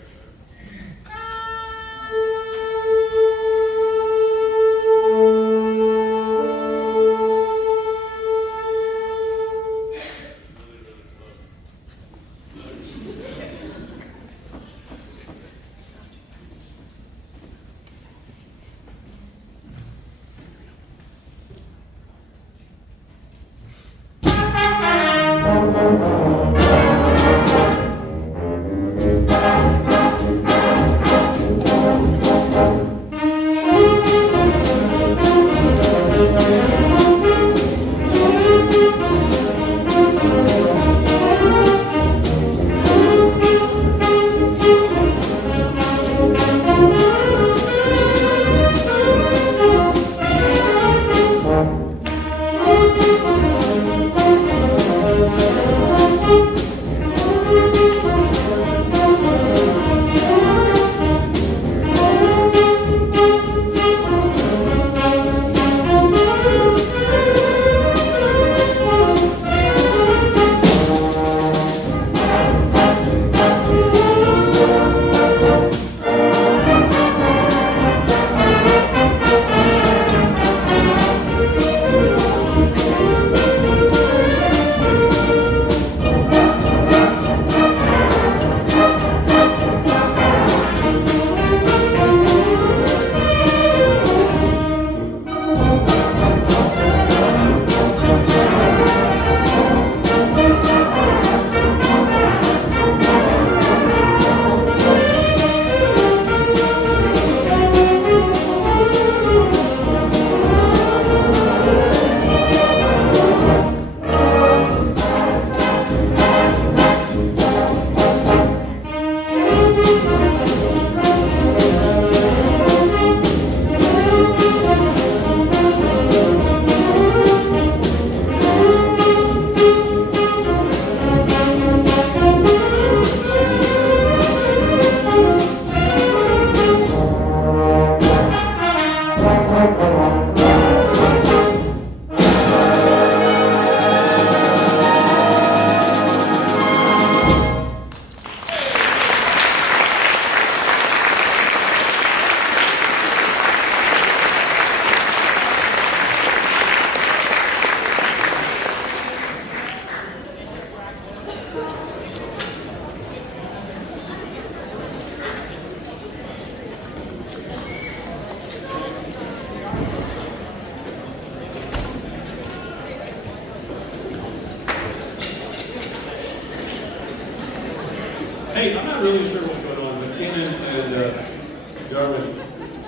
Hey, I'm not really sure what's going on, but Cannon and Darwin,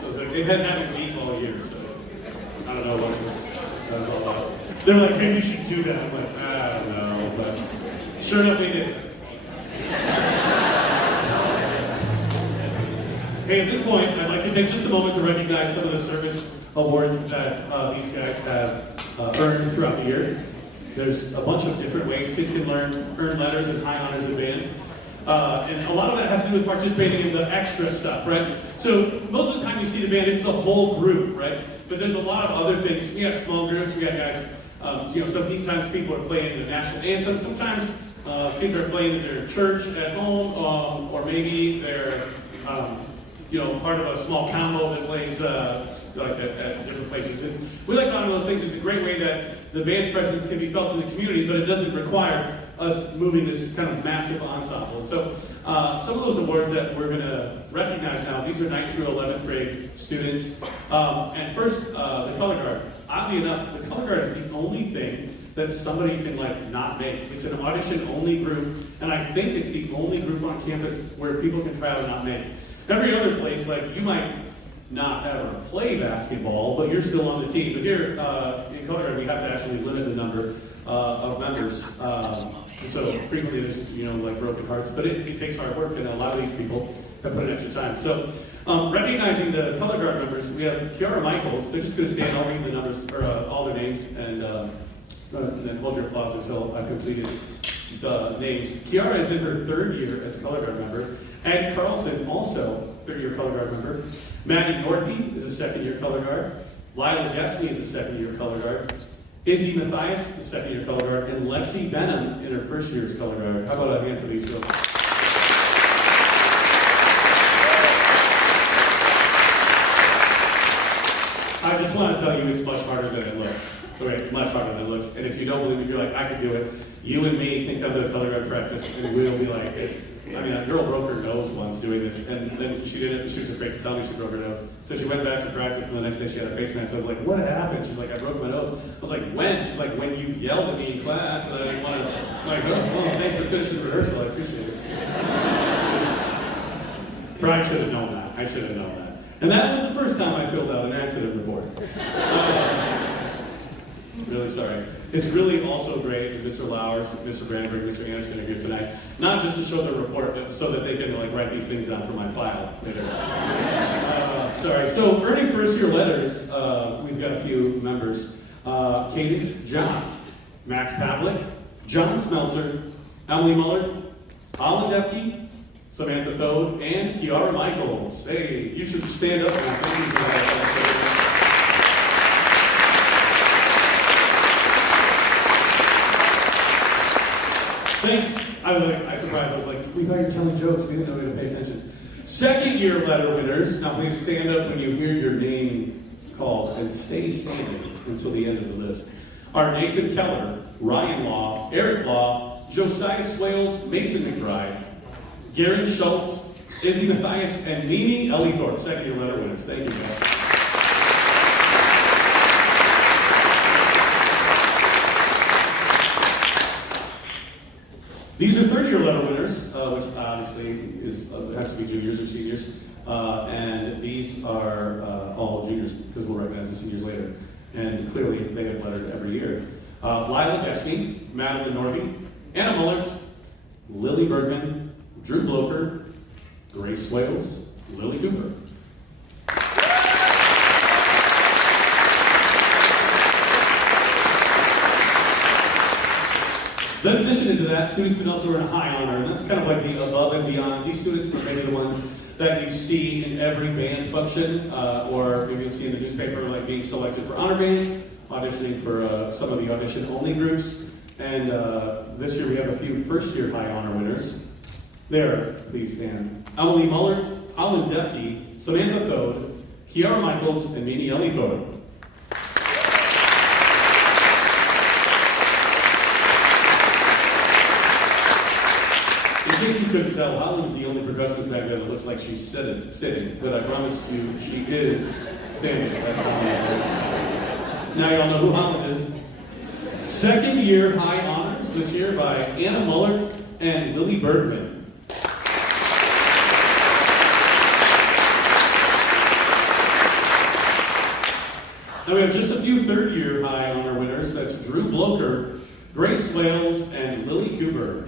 so they've been having beef all year, so I don't know what that was all about. They're like, hey, you should do that. I'm like, I don't know, but sure enough, they did. Hey, at this point, I'd like to take just a moment to recognize some of the service awards that these guys have earned throughout the year. There's a bunch of different ways kids can earn letters and high honors in band. And a lot of that has to do with participating in the extra stuff, right? So most of the time you see the band, it's the whole group, right? But there's a lot of other things. We have small groups, we got guys, sometimes people are playing the national anthem, sometimes kids are playing at their church at home, or maybe they're part of a small combo that plays at different places. And we like to honor those things. It's a great way that the band's presence can be felt in the community, but it doesn't require us moving this kind of massive ensemble. And so some of those awards that we're going to recognize now, these are 9th through 11th grade students. And first, the color guard. Oddly enough, the color guard is the only thing that somebody can not make. It's an audition only group, and I think it's the only group on campus where people can try to not make. Every other place, you might not ever play basketball, but you're still on the team. But here in color guard, we have to actually limit the number of members. So frequently there's broken hearts, but it takes hard work, and a lot of these people have put in extra time. So recognizing the color guard members, we have Kiara Michaels. They're just going to stand. I'll read the numbers or all their names, and then hold your applause until I've completed the names. Kiara is in her 3rd year as a color guard member. Ed Carlson, also 3rd-year color guard member. Maddie Northey is a 2nd-year color guard. Lila Gatsby is a 2nd-year color guard. Izzy Matthias, the 2nd-year color guard. And Lexi Benham in her 1st year as color guard. How about a hand for these girls? I just want to tell you it's much harder than it looks. Okay, much harder than it looks. And if you don't believe me, if you're like, I can do it, you and me can come to a color guard practice and we'll be like, a girl broke her nose once doing this, and then she did it, and she was afraid to tell me she broke her nose. So she went back to practice, and the next day she had a face mask. So I was like, what happened? She's like, I broke my nose. I was like, when? She's like, when you yelled at me in class, and I didn't want to. I'm like, oh, thanks for finishing the rehearsal, I appreciate it. Brian should have known that. I should have known that. And that was the first time I filled out an accident report. Really sorry. It's really also great that Mr. Lowers, Mr. Brandberg, Mr. Anderson are here tonight, not just to show the report, but so that they can write these things down for my file later. Sorry. So earning 1st-year letters, we've got a few members. Cadence John, Max Pavlik, John Smeltzer, Emily Muller, Alan Depke, Samantha Thode, and Kiara Michaels. Hey, you should stand up now. Thank you for that. Thanks. I surprised. I was like, we thought you were telling jokes. We didn't know we had to pay attention. 2nd-year letter winners. Now please stand up when you hear your name called and stay standing until the end of the list. Are Nathan Keller, Ryan Law, Eric Law, Josiah Swales, Mason McBride, Garen Schultz, Izzy Matthias, and Mimi Ellithorpe. 2nd-year letter winners. Thank you, guys. These are 3rd-year letter winners, which obviously has to be juniors or seniors, and these are all juniors because we'll recognize the seniors later. And clearly, they have lettered every year. Lila Gatsby, Madeline Norby, Anna Mullert, Lily Bergman, Drew Bloker, Grace Swales, Lily Cooper. Then in addition to that, students can also earn a high honor, and that's kind of like the above and beyond. These students are maybe the ones that you see in every band function, or maybe you'll see in the newspaper, being selected for honor bands, auditioning for some of the audition-only groups. And this year we have a few 1st-year high honor winners. There, please stand. Emily Mullert, Alan Depke, Samantha Thode, Kiara Michaels, and Mimi Ellithorpe. In case you couldn't tell, Holland's the only percussionist back there that looks like she's sitting, but I promise you, she is standing. That's now y'all know who Holland is. 2nd-year high honors this year by Anna Mullert and Lily Bergman. Now we have just a few third-year high honor winners. That's Drew Bloker, Grace Wales, and Lily Kuber.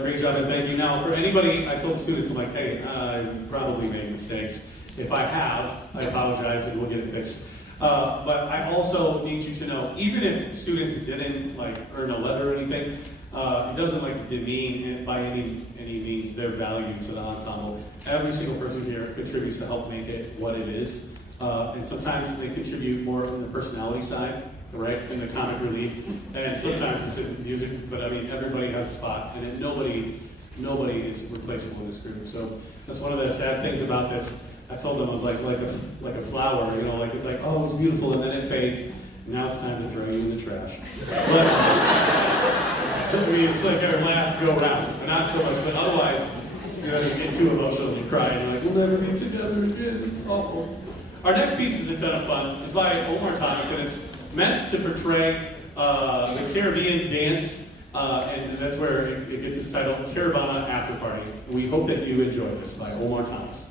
Great job and thank you. Now, for anybody, I told students, I'm like, hey, I probably made mistakes. If I have, I apologize and we'll get it fixed. But I also need you to know, even if students didn't like earn a letter or anything, it doesn't like demean by any means their value to the ensemble. Every single person here contributes to help make it what it is. And sometimes they contribute more on the personality side, right, in the comic relief, and sometimes it's in the music, but I mean, everybody has a spot, and nobody is replaceable in this group. So that's one of the sad things about this. I told them it was like a flower, you know, like it's like, oh, it's beautiful, and then it fades. Now it's time to throw you in the trash. But, so, I mean, it's like our last go round, but not so much, but otherwise, you know, you get too emotional and you cry, and you're like, we'll never be together again, it's awful. Our next piece is a ton of fun. It's by Omar Thomas, and it's meant to portray the Caribbean dance, and that's where it gets its title, Caravana After Party. We hope that you enjoy this by Omar Thomas.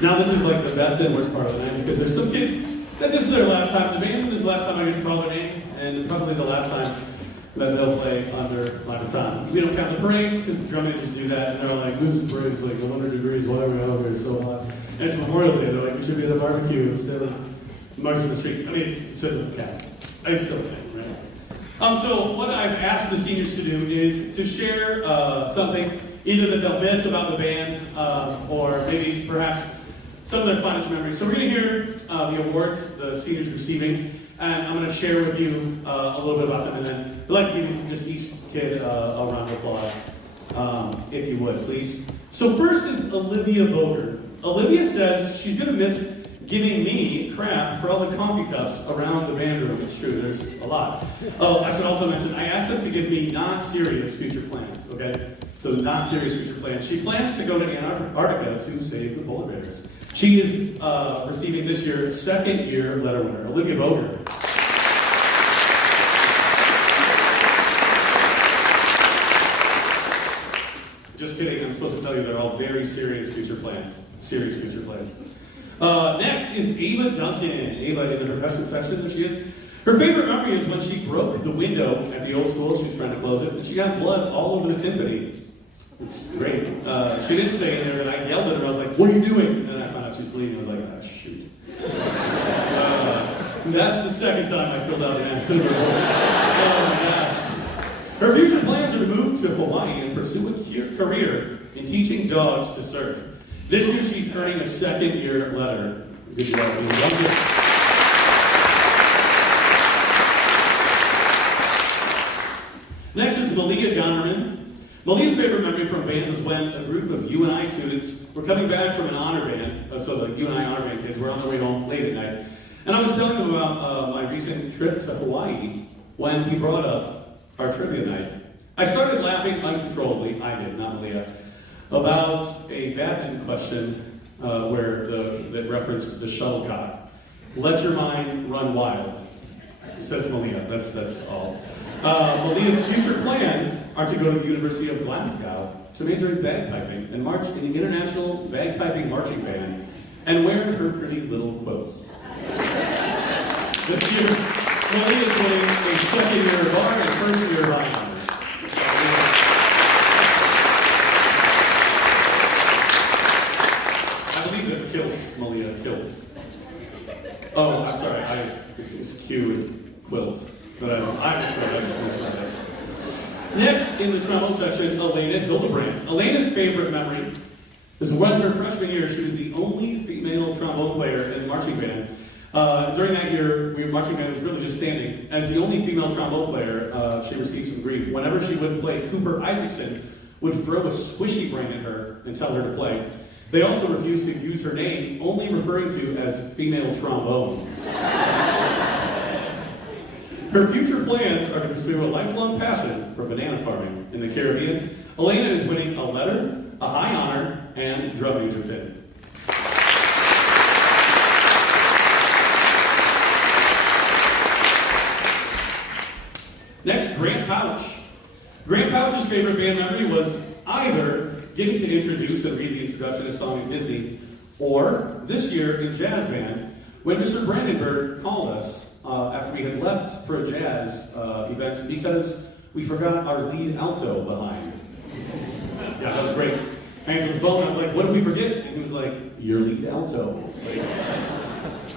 Now this is like the best and worst part of the night because there's some kids that this is their last time in the band, this is the last time I get to call their name, and probably the last time that they'll play under my baton. We don't count the parades because the drum majors do that, and they're like, "This parade's like 100 degrees, whatever, it's so hot." And it's Memorial Day, they're like, "We should be at the barbecue instead of marching the streets." I mean, it still doesn't count. I still can, right? So what I've asked the seniors to do is to share something either that they'll miss about the band, or maybe perhaps some of their finest memories. So we're going to hear the awards the seniors receiving, and I'm going to share with you a little bit about them, and then I'd like to give just each kid a round of applause, if you would, please. So first is Olivia Boger. Olivia says she's going to miss giving me crap for all the coffee cups around the band room. It's true, there's a lot. Oh, I should also mention, I asked them to give me non-serious future plans, okay? So not serious future plans. She plans to go to Antarctica to save the polar bears. She is receiving this year's second-year letter winner, Olivia Boger. Just kidding, I'm supposed to tell you they're all very serious future plans. Serious future plans. Next is Ava Duncan. Ava in the percussion section, there she is. Her favorite memory is when she broke the window at the old school. She was trying to close it, and she got blood all over the timpani. It's great. She didn't say in there, and I yelled at her. I was like, "What are you doing?" And then I found out she was bleeding. I was like, "Ah, shoot." That's the second time I filled out an accident report. Oh my gosh. Her future plans are to move to Hawaii and pursue a career in teaching dogs to surf. This year she's earning a second-year letter. Good job. Next is Malia Gonnerman. Malia's favorite memory from band was when a group of UNI students were coming back from an honor band, so the UNI honor band kids were on their way home late at night. And I was telling them about my recent trip to Hawaii when we brought up our trivia night. I started laughing uncontrollably, I did, not Malia, about a badminton question that referenced the shuttlecock. Let your mind run wild, says Malia. That's all. Malia's future plans are to go to the University of Glasgow to major in bagpiping and march in the International Bagpiping Marching Band and wear her pretty little quotes. This year, Malia is winning a second-year bar and first-year line honor. I believe that kilts, Malia, kilts. Oh, I'm sorry, this Q is quilt. But I just mentioned that. Next, in the trombone section, Elena Hildebrandt. Elena's favorite memory is when her freshman year, she was the only female trombone player in the marching band. During that year, marching band was really just standing. As the only female trombone player, she received some grief. Whenever she would play, Cooper Isaacson would throw a squishy brain at her and tell her to play. They also refused to use her name, only referring to as female trombone. Her future plans are to pursue a lifelong passion for banana farming in the Caribbean. Elena is winning a letter, a high honor, and drum major pin. Next, Grant Pouch. Grant Pouch's favorite band memory was either getting to introduce and read the introduction to a song in Disney, or this year in jazz band, when Mr. Brandenburg called us after we had left for a jazz event because we forgot our lead alto behind. Yeah, that was great. I answered the phone and I was like, "What did we forget?" And he was like, "Your lead alto."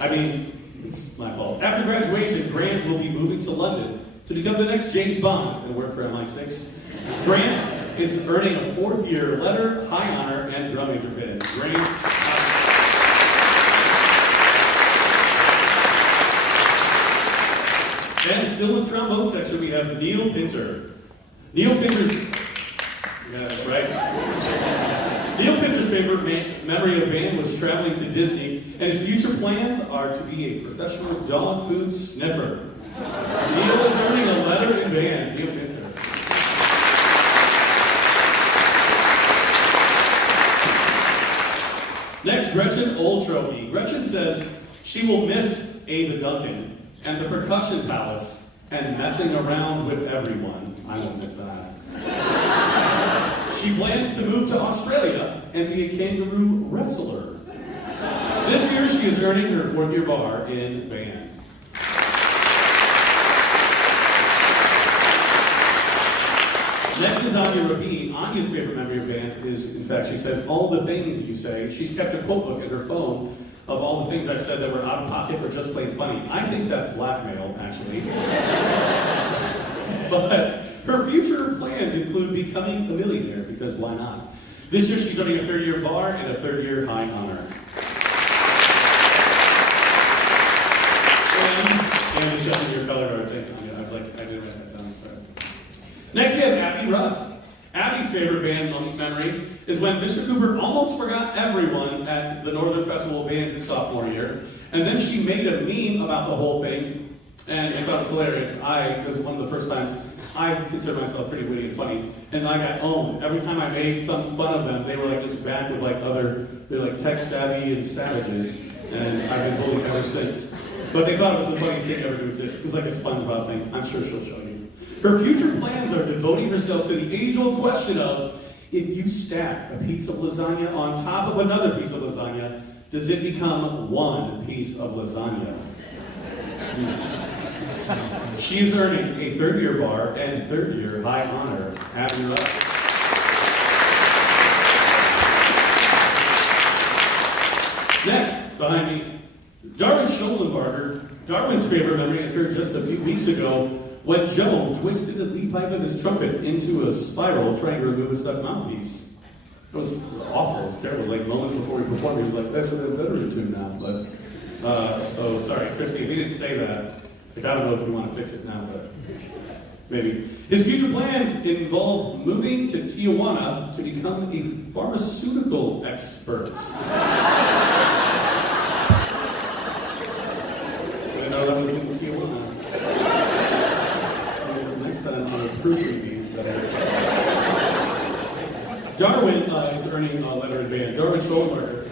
I mean, it's my fault. After graduation, Grant will be moving to London to become the next James Bond and work for MI6. Grant is earning a fourth-year letter, high honor, and drum major pin. Grant. And still in trombone section, we have Neil Pinter. Neil Pinter's, yeah, that's right. Neil Pinter's favorite memory of band was traveling to Disney, and his future plans are to be a professional dog food sniffer. Neil is earning a letter in band. Neil Pinter. Next, Gretchen Oldtropy. Gretchen says she will miss Ava Duncan and the Percussion Palace and messing around with everyone. I won't miss that. She plans to move to Australia and be a kangaroo wrestler. This year, she is earning her 4th year bar in band. Next is Anya Rabin. Anya's favorite memory of band is, in fact, she says, all the things you say. She's kept a quote book in her phone of all the things I've said that were out of pocket or just plain funny. I think that's blackmail, actually. But her future plans include becoming a millionaire, because why not? This year, she's earning a 3rd year bar and a 3rd year high honor. And the showing your color guard. Thanks, Anya. I was like, I didn't write that down. Sorry. Next, we have Abby Rust. Abby's favorite band memory is when Mr. Cooper almost forgot everyone at the Northern Festival of Bands his sophomore year, and then she made a meme about the whole thing, and I thought it was hilarious. It was one of the first times I consider myself pretty witty and funny, and I got owned. Every time I made some fun of them, they were like just back with like they're like tech savvy and savages, and I've been bullied ever since. But they thought it was the funniest thing ever to exist. It was like a SpongeBob thing. I'm sure she'll show you. Her future plans are devoting herself to the age-old question of, if you stack a piece of lasagna on top of another piece of lasagna, does it become one piece of lasagna? She is earning a 3rd year bar and 3rd year high honor. Abby Rust. Next, behind me, Darwin Schoenbarger. Darwin's favorite memory occurred just a few weeks ago when Joe twisted the lead pipe of his trumpet into a spiral trying to remove a stuck mouthpiece. It was awful. It was terrible. Like moments before we performed, he was like, "That's a bit better tune now." But so sorry, Christy, if he didn't say that, like, I don't know if we want to fix it now, but maybe. His future plans involve moving to Tijuana to become a pharmaceutical expert. I know that was in Tijuana. Next time I'll proofread these better. Darwin is earning a letter in band. Darwin Schoenbarger.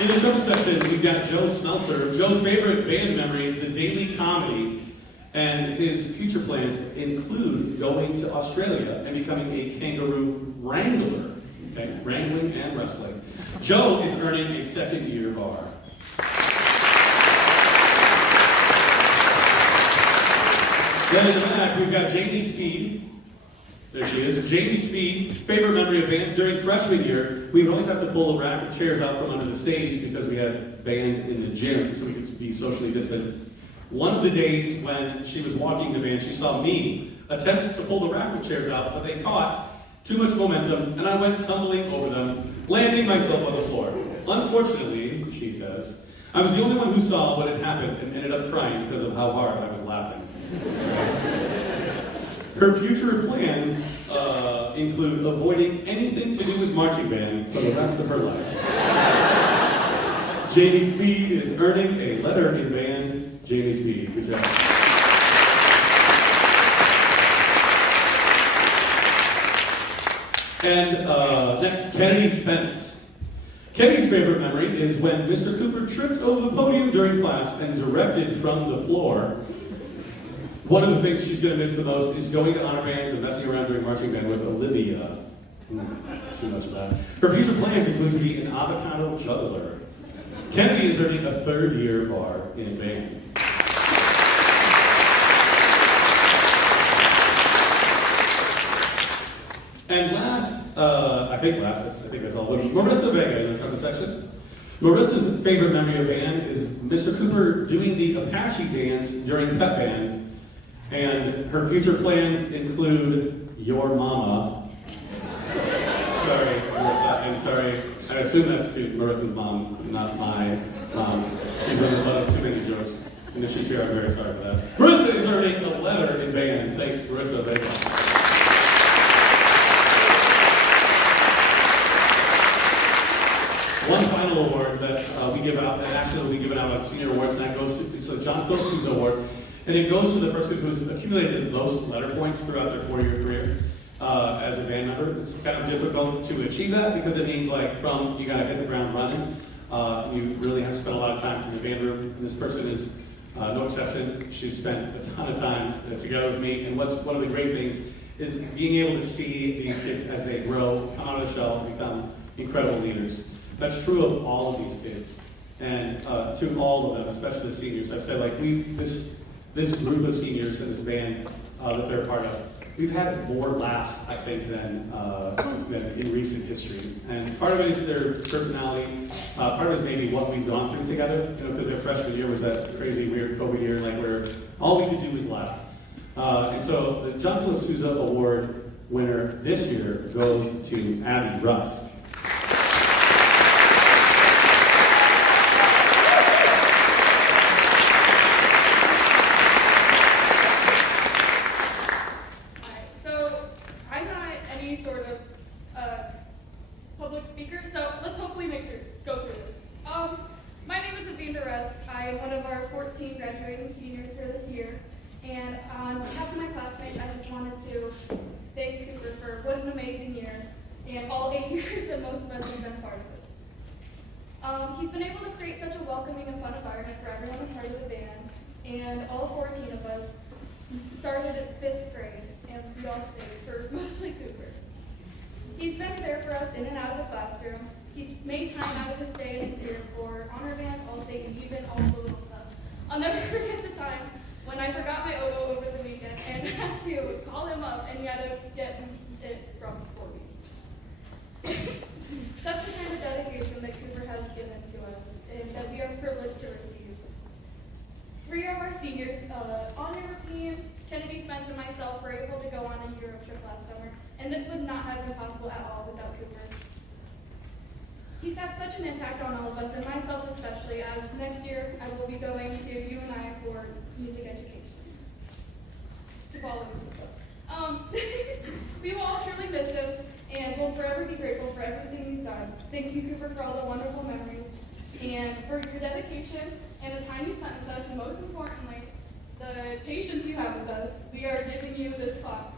In the trouble section, we've got Joe Smeltzer. Joe's favorite band memory is the Daily Comedy, and his future plans include going to Australia and becoming a kangaroo wrangler. Okay, wrangling and wrestling. Joe is earning a 2nd year bar. Then in the back, we've got Jamie Speed. There she is. Jamie Speed, favorite memory of band. During freshman year, we would always have to pull a rack of chairs out from under the stage because we had band in the gym, so we could be socially distant. One of the days when she was walking to band, she saw me attempt to pull the rack of chairs out, but they caught too much momentum, and I went tumbling over them, landing myself on the floor. Unfortunately, she says, I was the only one who saw what had happened and ended up crying because of how hard I was laughing. Her future plans include avoiding anything to do with marching band for the rest of her life. Jamie Speed is earning a letter in band. Jamie Speed, good job. And next, Kennedy Spence. Kennedy's favorite memory is when Mr. Cooper tripped over the podium during class and directed from the floor. One of the things she's going to miss the most is going to honor bands and messing around during marching band with Olivia. That's too much of that. Her future plans include to be an avocado juggler. Kennedy is earning a 3rd year bar in band. And last, I think that's all. Marissa Vega in the trumpet section. Marissa's favorite memory of band is Mr. Cooper doing the Apache dance during pep band. And her future plans include your mama. Sorry, Marissa, I'm sorry. I assume that's to Marissa's mom, not my mom. She's been the butt of too many jokes. And if she's here, I'm very sorry for that. Marissa is earning a letter in band. Thanks, Marissa Vega. One final award that we give out, that actually will be given out on Senior Awards Night, it's a John Phillips Award, and it goes to the person who's accumulated the most letter points throughout their 4-year career as a band member. It's kind of difficult to achieve that because it means like you gotta hit the ground running. You really have to spend a lot of time in the band room, and this person is no exception. She's spent a ton of time together with me, and one of the great things is being able to see these kids as they grow, come out of the shell, become incredible leaders. That's true of all of these kids, and to all of them, especially the seniors. I've said, like, this group of seniors in this band that they're a part of, we've had more laughs, I think, than in recent history. And part of it is their personality. Part of it is maybe what we've gone through together. You know, because their freshman year was that crazy, weird COVID year, like where all we could do was laugh. And so the John Philip Sousa Award winner this year goes to Abby Rusk. Public speaker, so let's hopefully go through this. My name is Avinda Rest. I am one of our 14 graduating seniors for this year, and on behalf of my classmates, I just wanted to thank Cooper for what an amazing year, and all 8 years that most of us have been part of it. He's been able to create such a welcoming and fun environment for everyone a part of the band, and all 14 of us started at 5th grade, and we all stayed for mostly Cooper. He's been there for us in and out of the classroom. He's made time out of his day and his year for honor bands, all-state, and even all the little stuff. I'll never forget the time when I forgot my oboe over the weekend and had to call him up and he had to get it from for me. That's the kind of dedication that Cooper has given to us and that we are privileged to receive. 3 of our seniors, Anya Rapine, Kennedy Spence, and myself were able to go on a Europe trip last summer, and this would not have been possible at all without Cooper. He's had such an impact on all of us, and myself especially, as next year I will be going to UNI for music education. To follow me. We will all truly miss him, and will forever be grateful for everything he's done. Thank you, Cooper, for all the wonderful memories, and for your dedication, and the time you spent with us, and most importantly, the patience you have with us. We are giving you this plaque,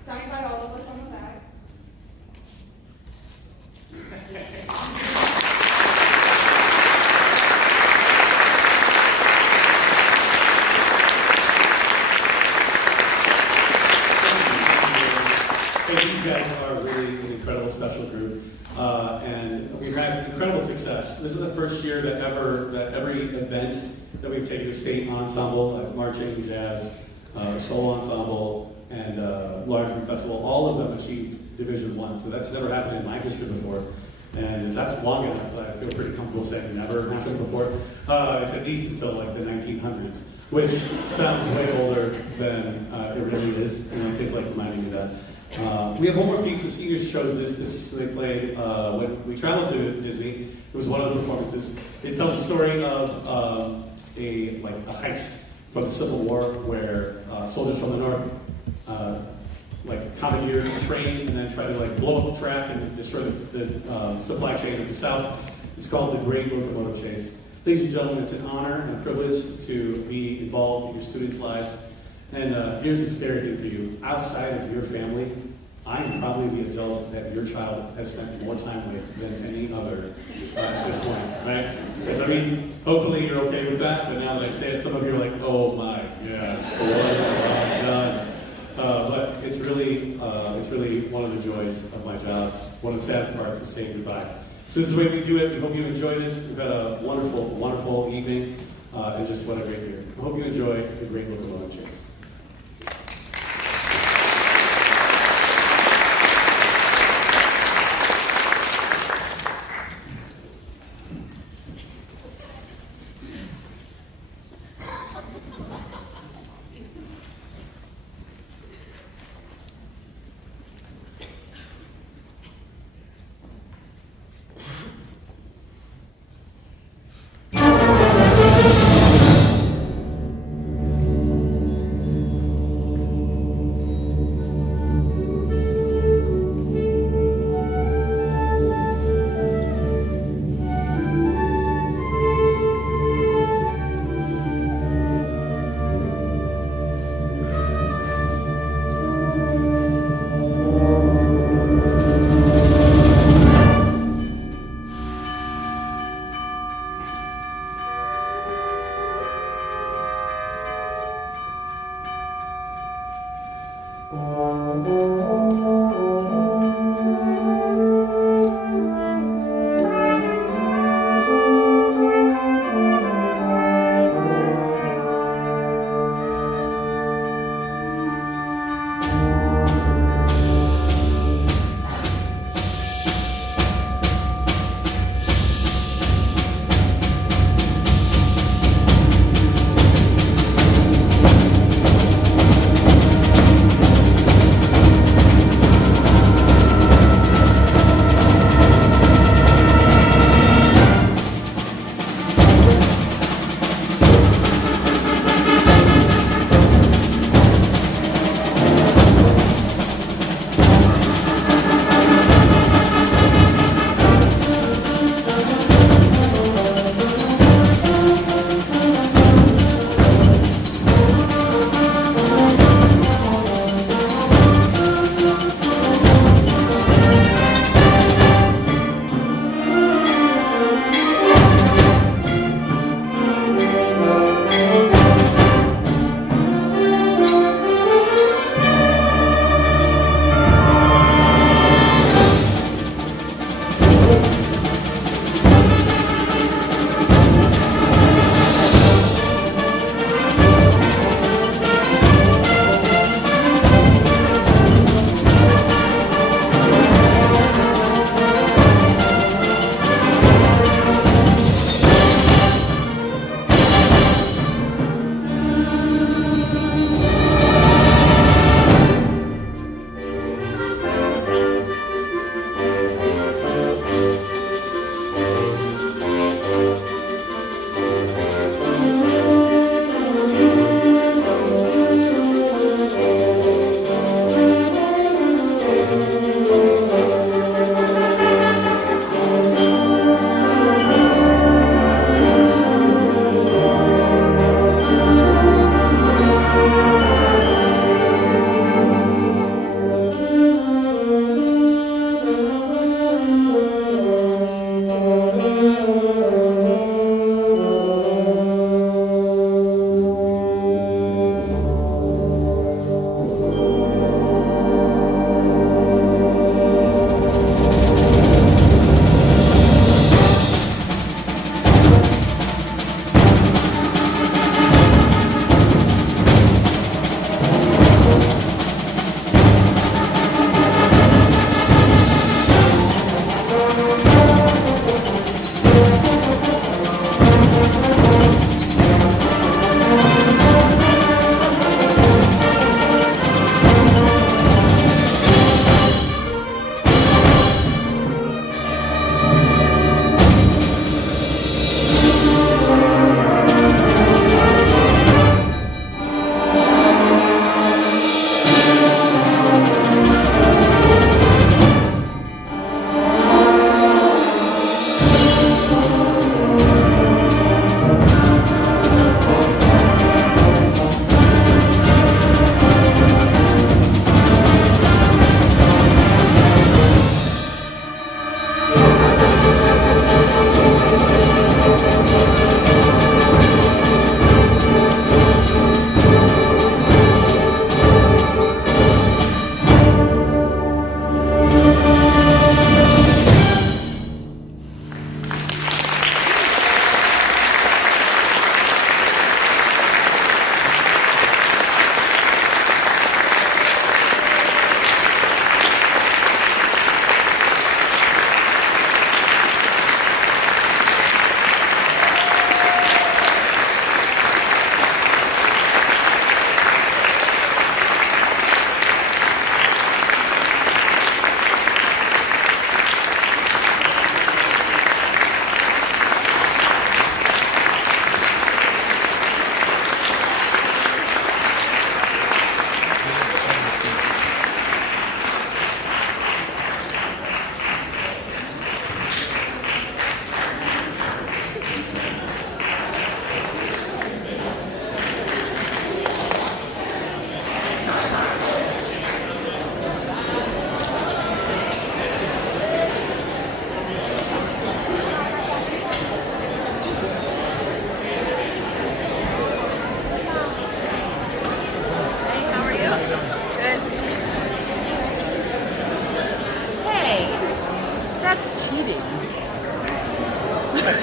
signed by all of us on the back. Hey, these guys are really an incredible special group, and we've had incredible success. This is the first year that every event that we've taken a state ensemble, like marching, jazz, solo ensemble, and large group festival, all of them achieved Division I. So that's never happened in my history before. And that's long enough that I feel pretty comfortable saying it never happened before. It's at least until like the 1900s, which sounds way older than it really is. And my kids like reminding me that. We have one more piece. The seniors chose this they played when we traveled to Disney. It was one of the performances. It tells the story of a heist from the Civil War where soldiers from the North commandeer a train and then try to blow up the track and destroy the supply chain of the South. It's called the Great Locomotive Chase. Ladies and gentlemen, it's an honor and a privilege to be involved in your students' lives. And here's the scary thing for you. Outside of your family, I am probably the adult that your child has spent more time with than any other at this point, right? Because I mean, hopefully you're okay with that, but now that I say it, some of you are like, oh my, yeah, what have I done? But it's really one of the joys of my job. One of the saddest parts is saying goodbye. So this is the way we do it. We hope you enjoy this. We've had a wonderful, wonderful evening, and just what a great year. I hope you enjoy the Great Locomotive Chase.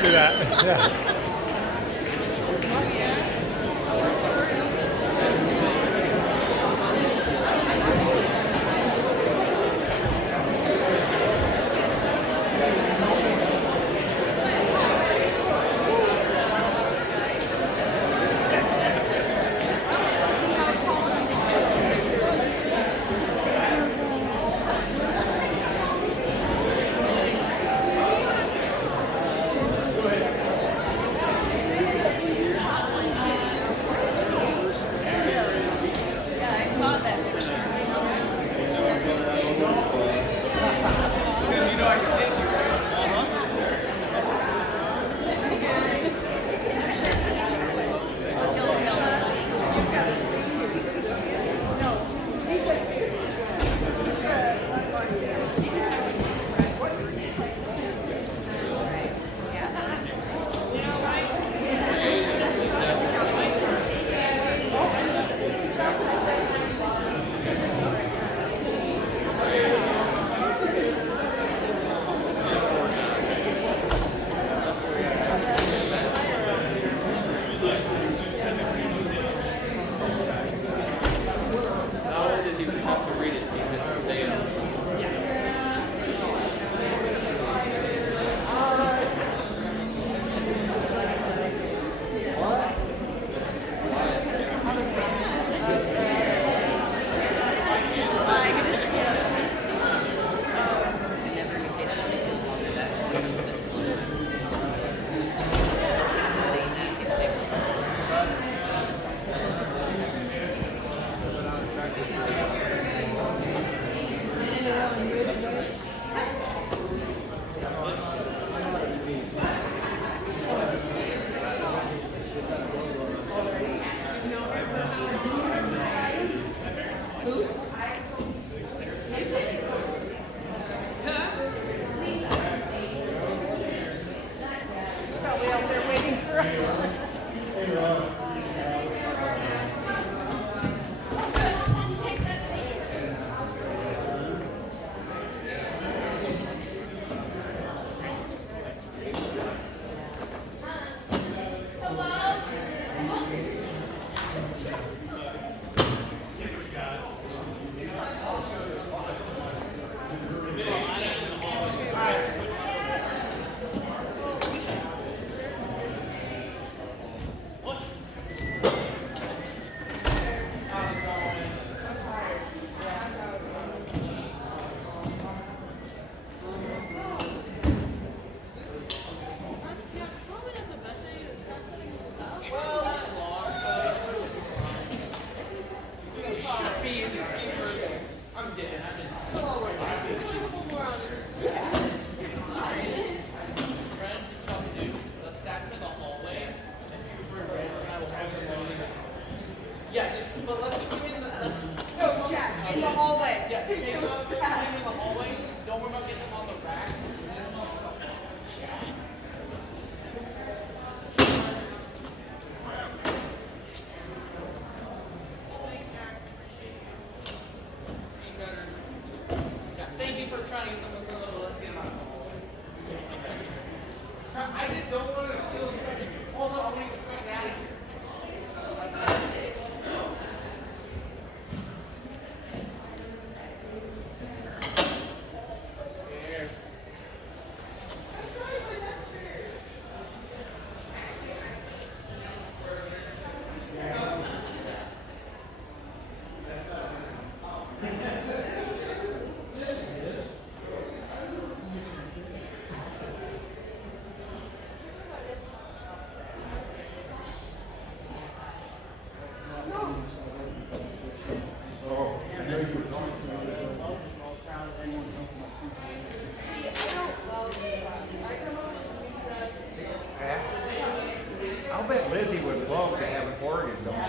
see that. Yeah. Yeah, I saw that picture. I'll bet Lizzie would love to have an organ, don't you?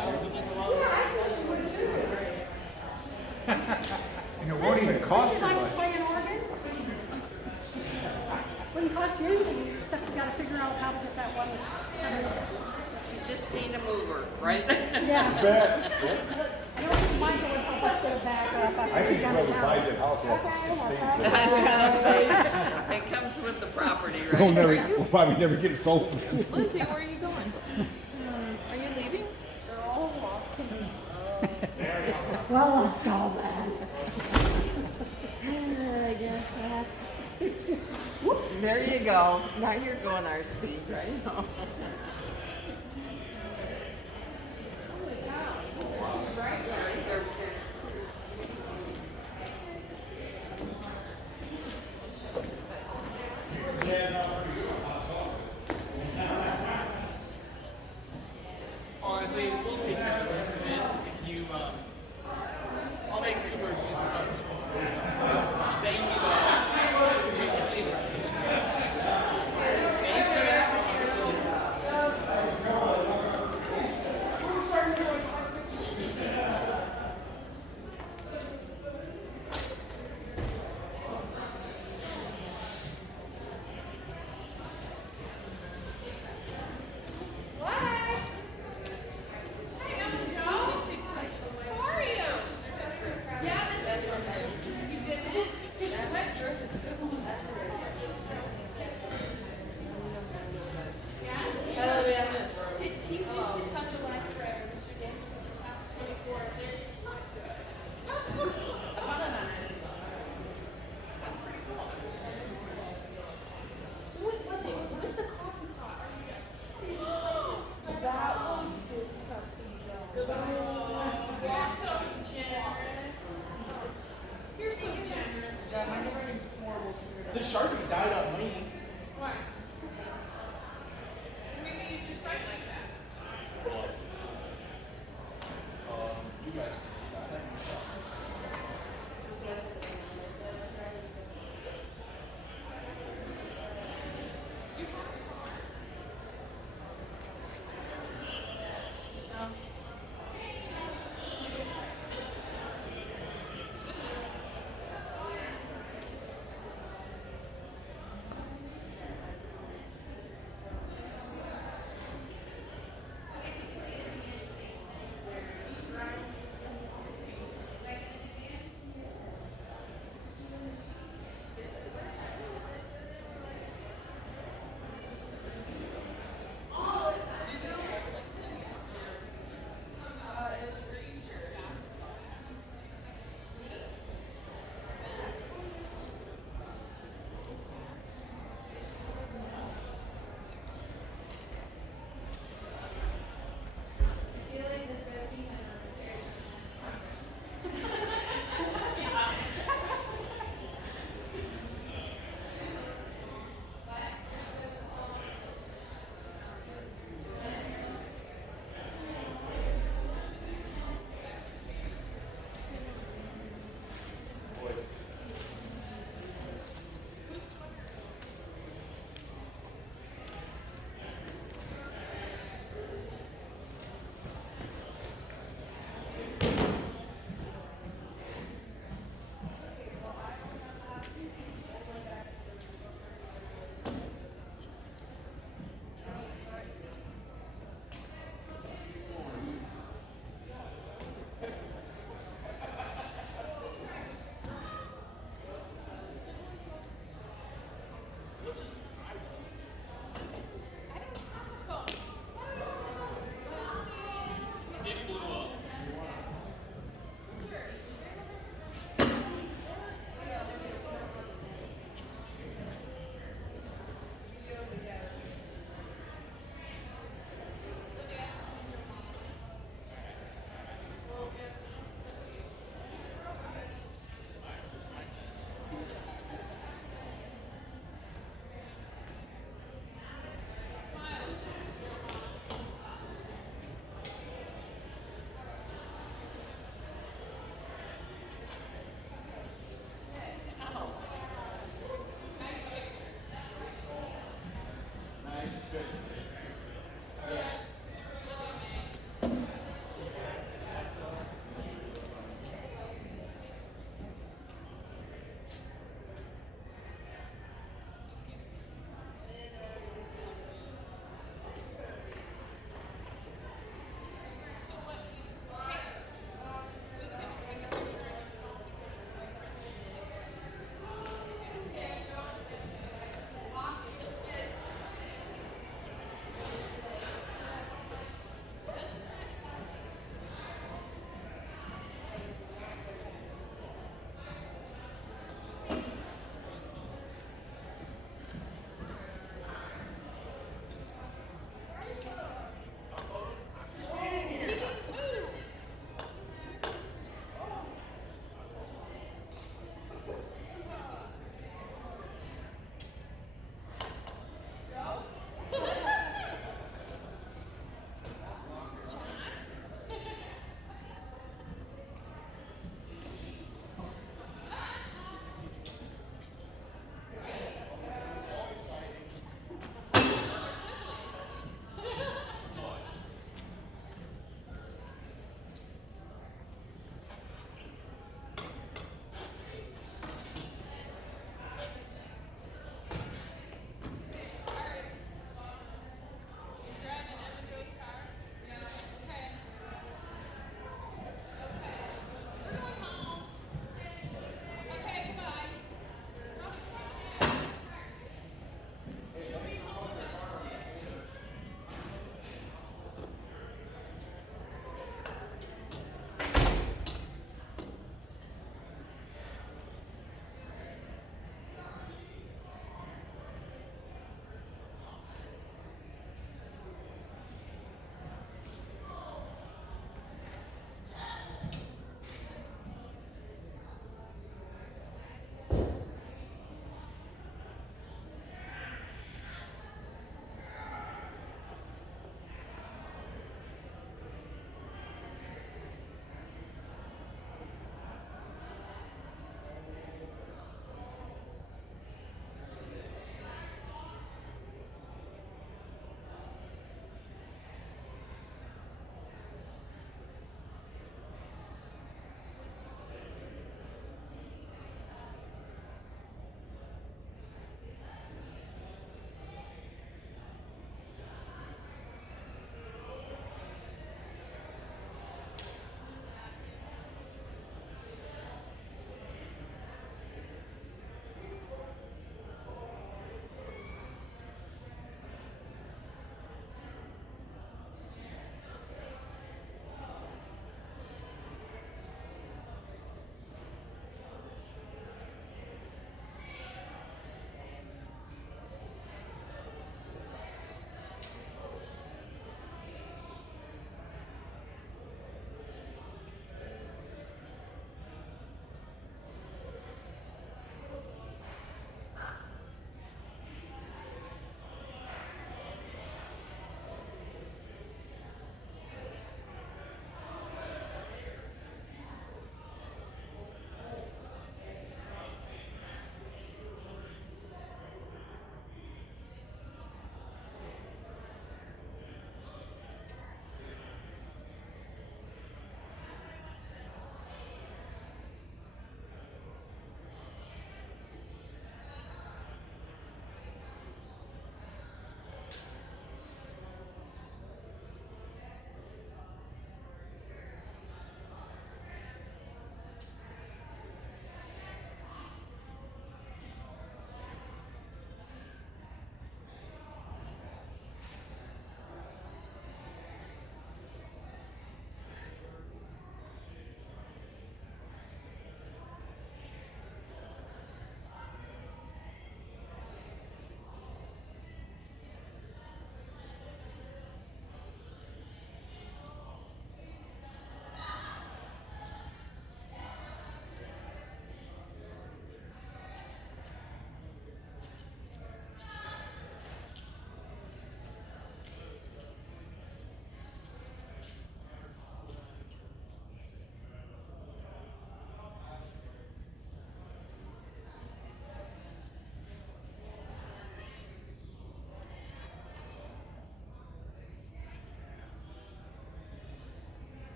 And it won't even cost Would you you like to much. play an organ? Wouldn't cost you anything, except you gotta figure out how to get that one. You just need a mover, right? Yeah. Bet. I don't think Michael would help us gonna back up. I think whoever buys that house has Okay, to stay. okay. I was gonna say, it comes with the property, right? We'll probably never get it sold. Lizzie, where are you going? Are you leaving? Well, let's go then. I guess that. There you go. Now you're going our speed, right?